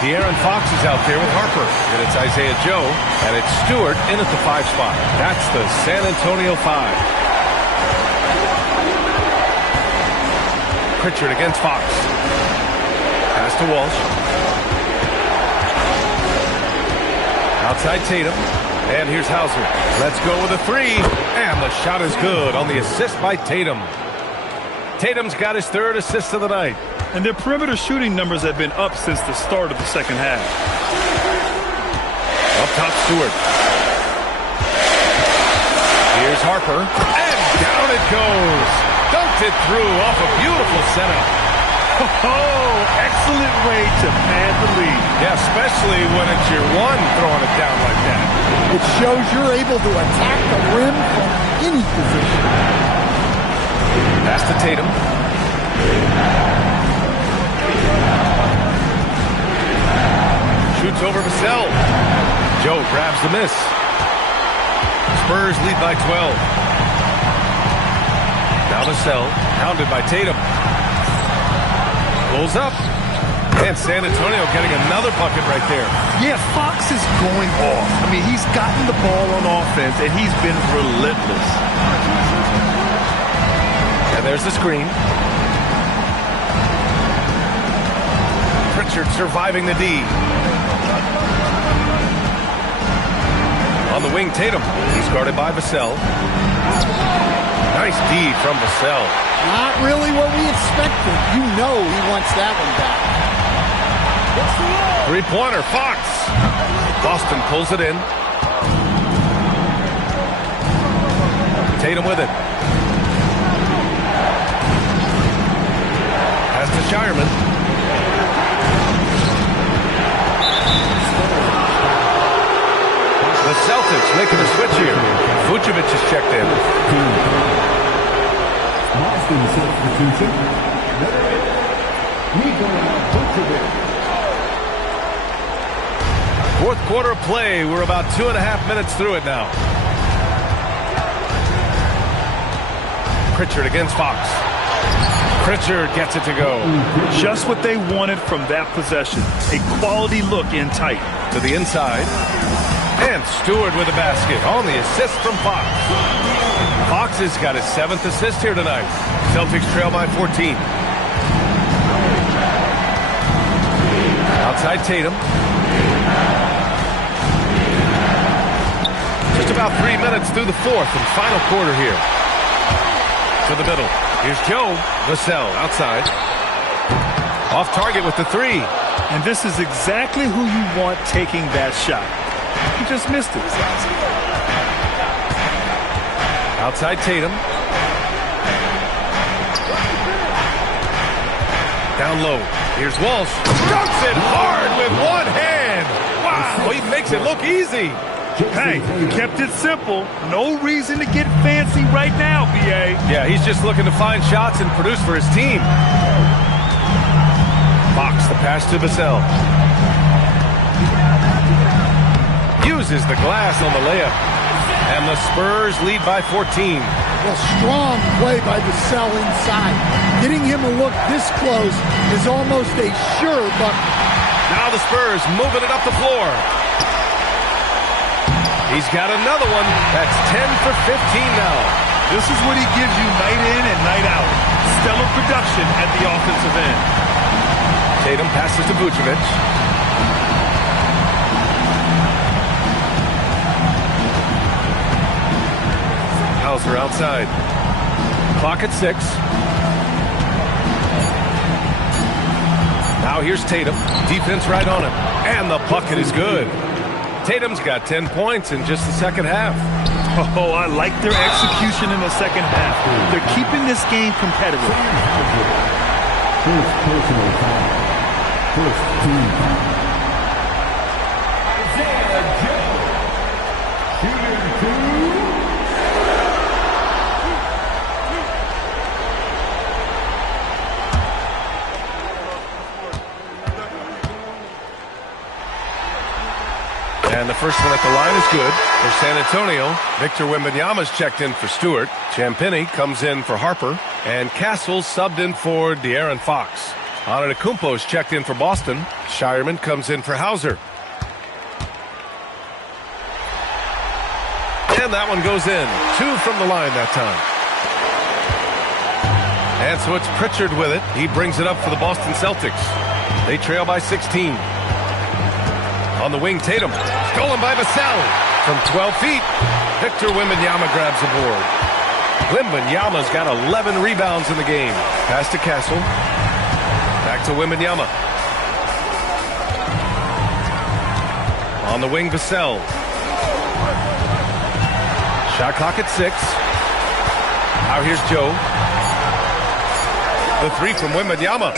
De'Aaron Fox is out there with Harper. And it's Isaiah Joe. And it's Stewart in at the 5 spot. That's the San Antonio 5. Pritchard against Fox. Pass to Walsh. Outside Tatum. And here's Hauser. Let's go with a three. And the shot is good on the assist by Tatum. Tatum's got his third assist of the night. And their perimeter shooting numbers have been up since the start of the second half. Up top, Stewart. Here's Harper. And down it goes. Dunked it through off a beautiful setup. Oh, excellent way to pad the lead. Yeah, especially when it's your one throwing it down like that. It shows you're able to attack the rim from any position. Pass to Tatum. Shoots over Vassell. Joe grabs the miss. Spurs lead by 12. Now Vassell, pounded by Tatum. Pulls up. And San Antonio getting another bucket right there. Yeah, Fox is going off. I mean, he's gotten the ball on offense, and he's been relentless. And there's the screen. Pritchard surviving the D. On the wing, Tatum. He's guarded by Vassell. Nice D from Vassell. Not really what we expected. You know he wants that one back. Three-pointer, Fox. Boston pulls it in. Tatum with it. Pass to Shireman. The Celtics making a switch here. Vucevic is checked in. Boston substitution. Nikola Vucevic. Fourth quarter of play. We're about 2.5 minutes through it now. Pritchard against Fox. Pritchard gets it to go. Just what they wanted from that possession. A quality look in tight. To the inside. And Stewart with a basket on the assist from Fox. Fox has got his 7th assist here tonight. Celtics trail by 14. Outside Tatum. Just about 3 minutes through the fourth and final quarter here. To the middle. Here's Joe. Vassell outside. Off target with the three. And this is exactly who you want taking that shot. He just missed it. Outside Tatum. Down low. Here's Walsh. Dunks it hard with one hand. Wow, he makes it look easy. Hey, kept it simple. No reason to get fancy right now, B.A. Yeah, he's just looking to find shots and produce for his team. Fox, the pass to Vassell. Uses the glass on the layup. And the Spurs lead by 14. Well, strong play by Vassell inside. Getting him a look this close is almost a sure bucket. Now the Spurs moving it up the floor. He's got another one. That's 10 for 15 now. This is what he gives you night in and night out. Stellar production at the offensive end. Tatum passes to Vucevic. Hauser outside. Clock at 6. Now here's Tatum. Defense right on him. And the bucket is good. Tatum's got 10 points in just the second half. Oh, I like their execution in the second half. They're keeping this game competitive. First personal foul. First team foul. Isaiah Joe. Shooter 2. And the first one at the line is good for San Antonio. Victor Wembanyama's checked in for Stewart. Champagnie comes in for Harper. And Castles subbed in for De'Aaron Fox. Antetokounmpo's checked in for Boston. Shireman comes in for Hauser. And that one goes in. 2 from the line that time. And so it's Pritchard with it. He brings it up for the Boston Celtics. They trail by 16. On the wing, Tatum. Stolen by Vassell. From 12 feet, Victor Wembanyama grabs the board. Wembanyama's got 11 rebounds in the game. Pass to Castle. Back to Wembanyama. On the wing, Vassell. Shot clock at 6. Now here's Joe. The three from Wembanyama.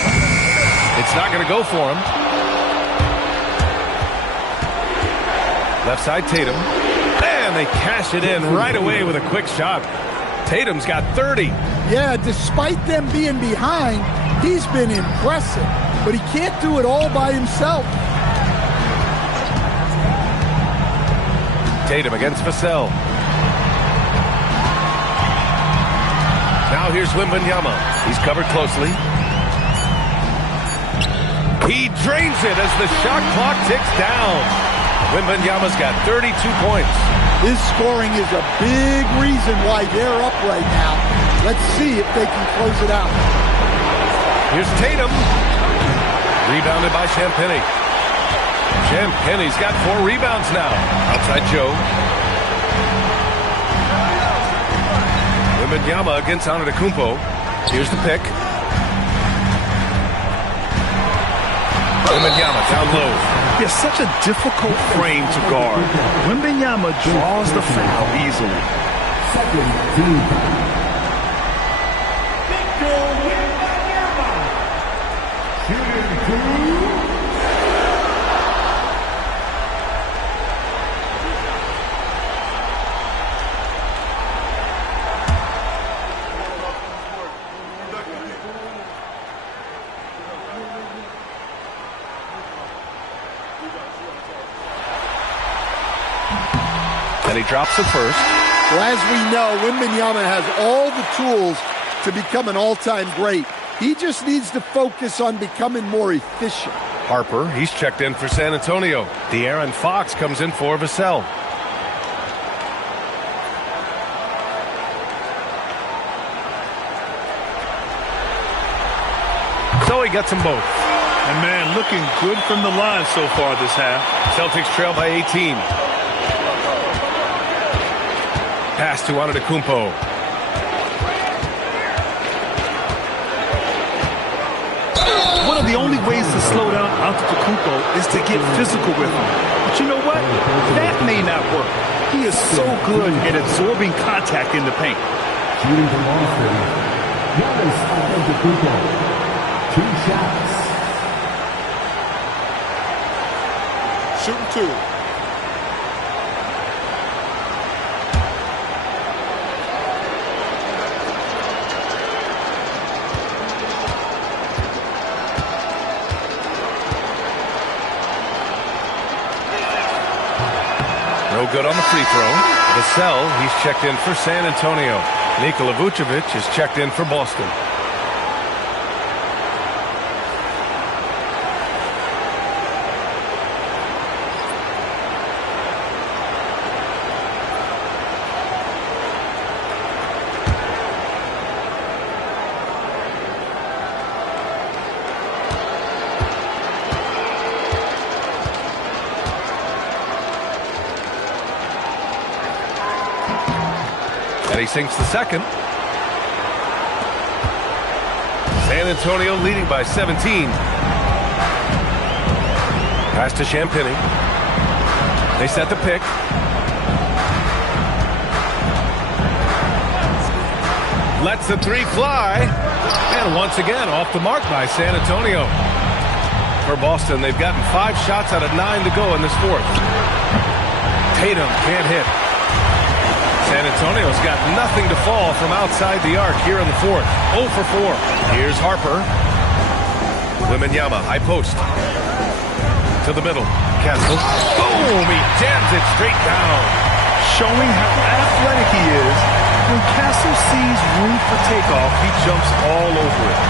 It's not going to go for him. Left side, Tatum. And they cash it in right away with a quick shot. Tatum's got 30. Yeah, despite them being behind, he's been impressive. But he can't do it all by himself. Tatum against Vassell. Now here's Wembanyama. He's covered closely. He drains it as the shot clock ticks down. Wembanyama's got 32 points. His scoring is a big reason why they're up right now. Let's see if they can close it out. Here's Tatum. Rebounded by Champagnie. Champagnie's got 4 rebounds now. Outside Joe. Wembanyama against Antetokounmpo. Here's the pick. Wembanyama down low. It's such a difficult frame to guard. Wembanyama draws the foul easily. Second team. And he drops it first. Well, as we know, Wembanyama has all the tools to become an all-time great. He just needs to focus on becoming more efficient. Harper, he's checked in for San Antonio. De'Aaron Fox comes in for Vassell. So he gets them both. And man, looking good from the line so far this half. Celtics trail by 18. Pass to Antetokounmpo. One of the only ways to slow down Antetokounmpo is to get physical with him. But you know what? That may not work. He is so good at absorbing contact in the paint. Shooting from Boston, Giannis Antetokounmpo. 2 shots. Shooting 2. No good on the free throw. Vassell, he's checked in for San Antonio. Nikola Vucevic is checked in for Boston. And he sinks the second. San Antonio leading by 17. Pass to Champagnie. They set the pick. Lets the three fly. And once again, off the mark by San Antonio. For Boston, they've gotten 5 shots out of 9 to go in this fourth. Tatum can't hit. San Antonio's got nothing to fall from outside the arc here in the fourth. 0 for 4. Here's Harper. Wembanyama, high post. To the middle. Castle. Boom! He jams it straight down. Showing how athletic he is. When Castle sees room for takeoff, he jumps all over it.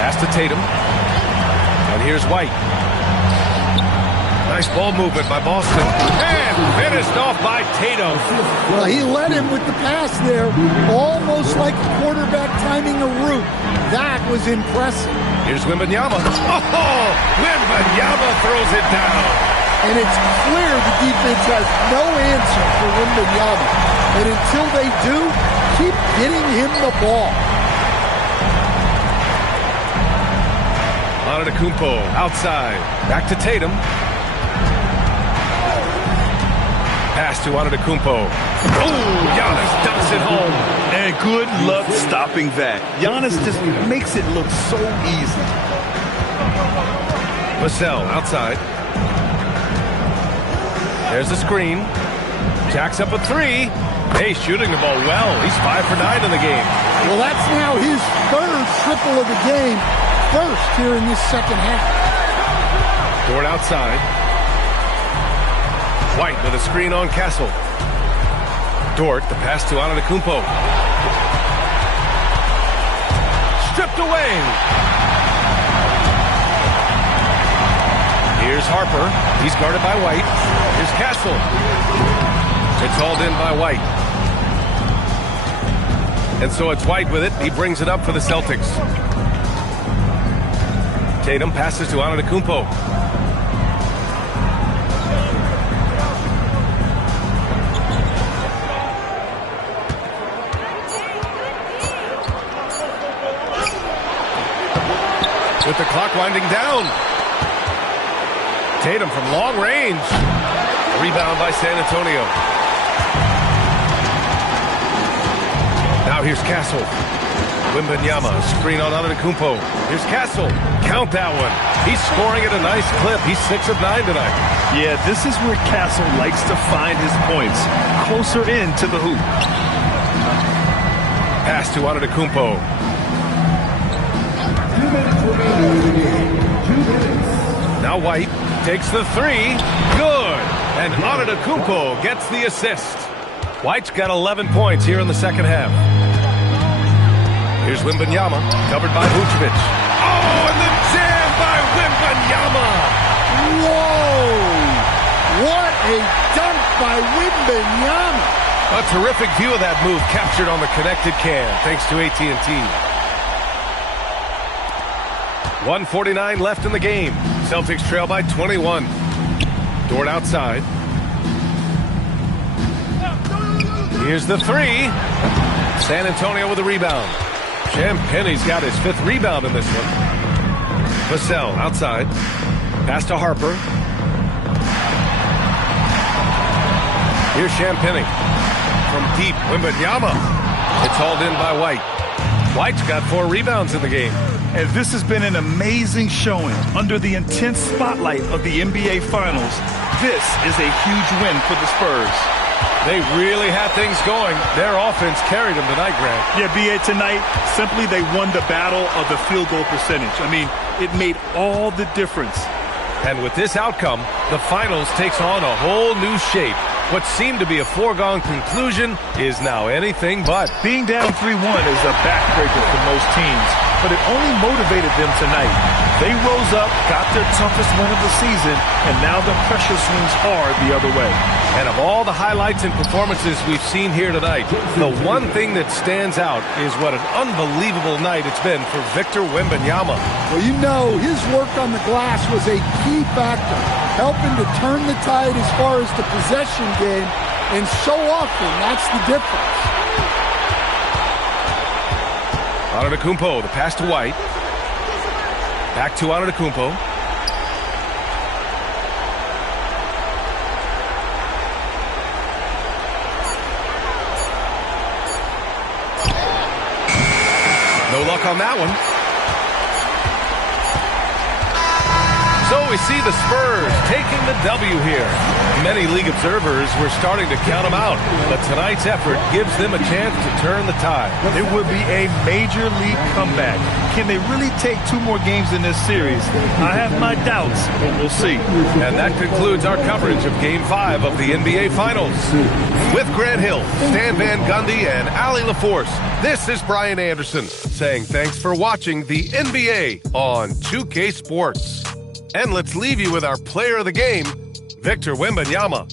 Pass to Tatum. And here's White. Nice ball movement by Boston. And finished off by Tatum. Well, he led him with the pass there, almost like a quarterback timing a route. That was impressive. Here's Wembanyama. Oh, Wembanyama throws it down. And it's clear the defense has no answer for Wembanyama. And until they do, keep getting him the ball. Antetokounmpo outside. Back to Tatum. Pass to Antetokounmpo. Oh, Giannis dumps it home. And good luck stopping that. Giannis just makes it look so easy. Vassell outside. There's the screen. Jacks up a three. Hey, shooting the ball well. He's 5 for 9 in the game. Well, that's now his third triple of the game. First here in this second half. Dort outside. White with a screen on Castle. Dort, the pass to Antetokounmpo. Stripped away. Here's Harper. He's guarded by White. Here's Castle. It's hauled in by White. And so it's White with it. He brings it up for the Celtics. Tatum passes to Antetokounmpo. With the clock winding down. Tatum from long range. Rebound by San Antonio. Now here's Castle. Wembanyama, screen on Antetokounmpo. Here's Castle. Count that one. He's scoring at a nice clip. He's 6 of 9 tonight. Yeah, this is where Castle likes to find his points. Closer in to the hoop. Pass to Antetokounmpo. 2 minutes remaining in the game. 2 minutes. Now White takes the three. Good. And Antetokounmpo gets the assist. White's got 11 points here in the second half. Here's Wembanyama, covered by Vucevic. Oh, and the jam by Wembanyama! Whoa! What a dunk by Wembanyama! A terrific view of that move captured on the connected cam, thanks to AT&T. 1:49 left in the game. Celtics trail by 21. Dort outside. Here's the three. San Antonio with a rebound. Champagne's got his 5th rebound in this one. Vassell outside. Pass to Harper. Here's Champagne. From deep, Wembanyama. It's hauled in by White. White's got 4 rebounds in the game. And this has been an amazing showing under the intense spotlight of the NBA Finals. This is a huge win for the Spurs. They really had things going. Their offense carried them tonight, Grant. Yeah, B.A., tonight, simply they won the battle of the field goal percentage. I mean, it made all the difference. And with this outcome, the finals takes on a whole new shape. What seemed to be a foregone conclusion is now anything but. Being down 3-1 is a backbreaker for most teams, but it only motivated them tonight. They rose up, got their toughest win of the season, and now the pressure swings hard the other way. And of all the highlights and performances we've seen here tonight, the one thing that stands out is what an unbelievable night it's been for Victor Wembanyama. Well, you know, his work on the glass was a key factor, helping to turn the tide as far as the possession game, and so often that's the difference. Antetokounmpo, the pass to White. Back to Antetokounmpo. No luck on that one. So we see the Spurs taking the W here. Many league observers were starting to count them out, but tonight's effort gives them a chance to turn the tide. It would be a major league comeback. Can they really take 2 more games in this series? I have my doubts, but we'll see. And that concludes our coverage of Game 5 of the NBA Finals. With Grant Hill, Stan Van Gundy, and Allie LaForce, this is Brian Anderson saying thanks for watching the NBA on 2K Sports. And let's leave you with our player of the game, Victor Wembanyama.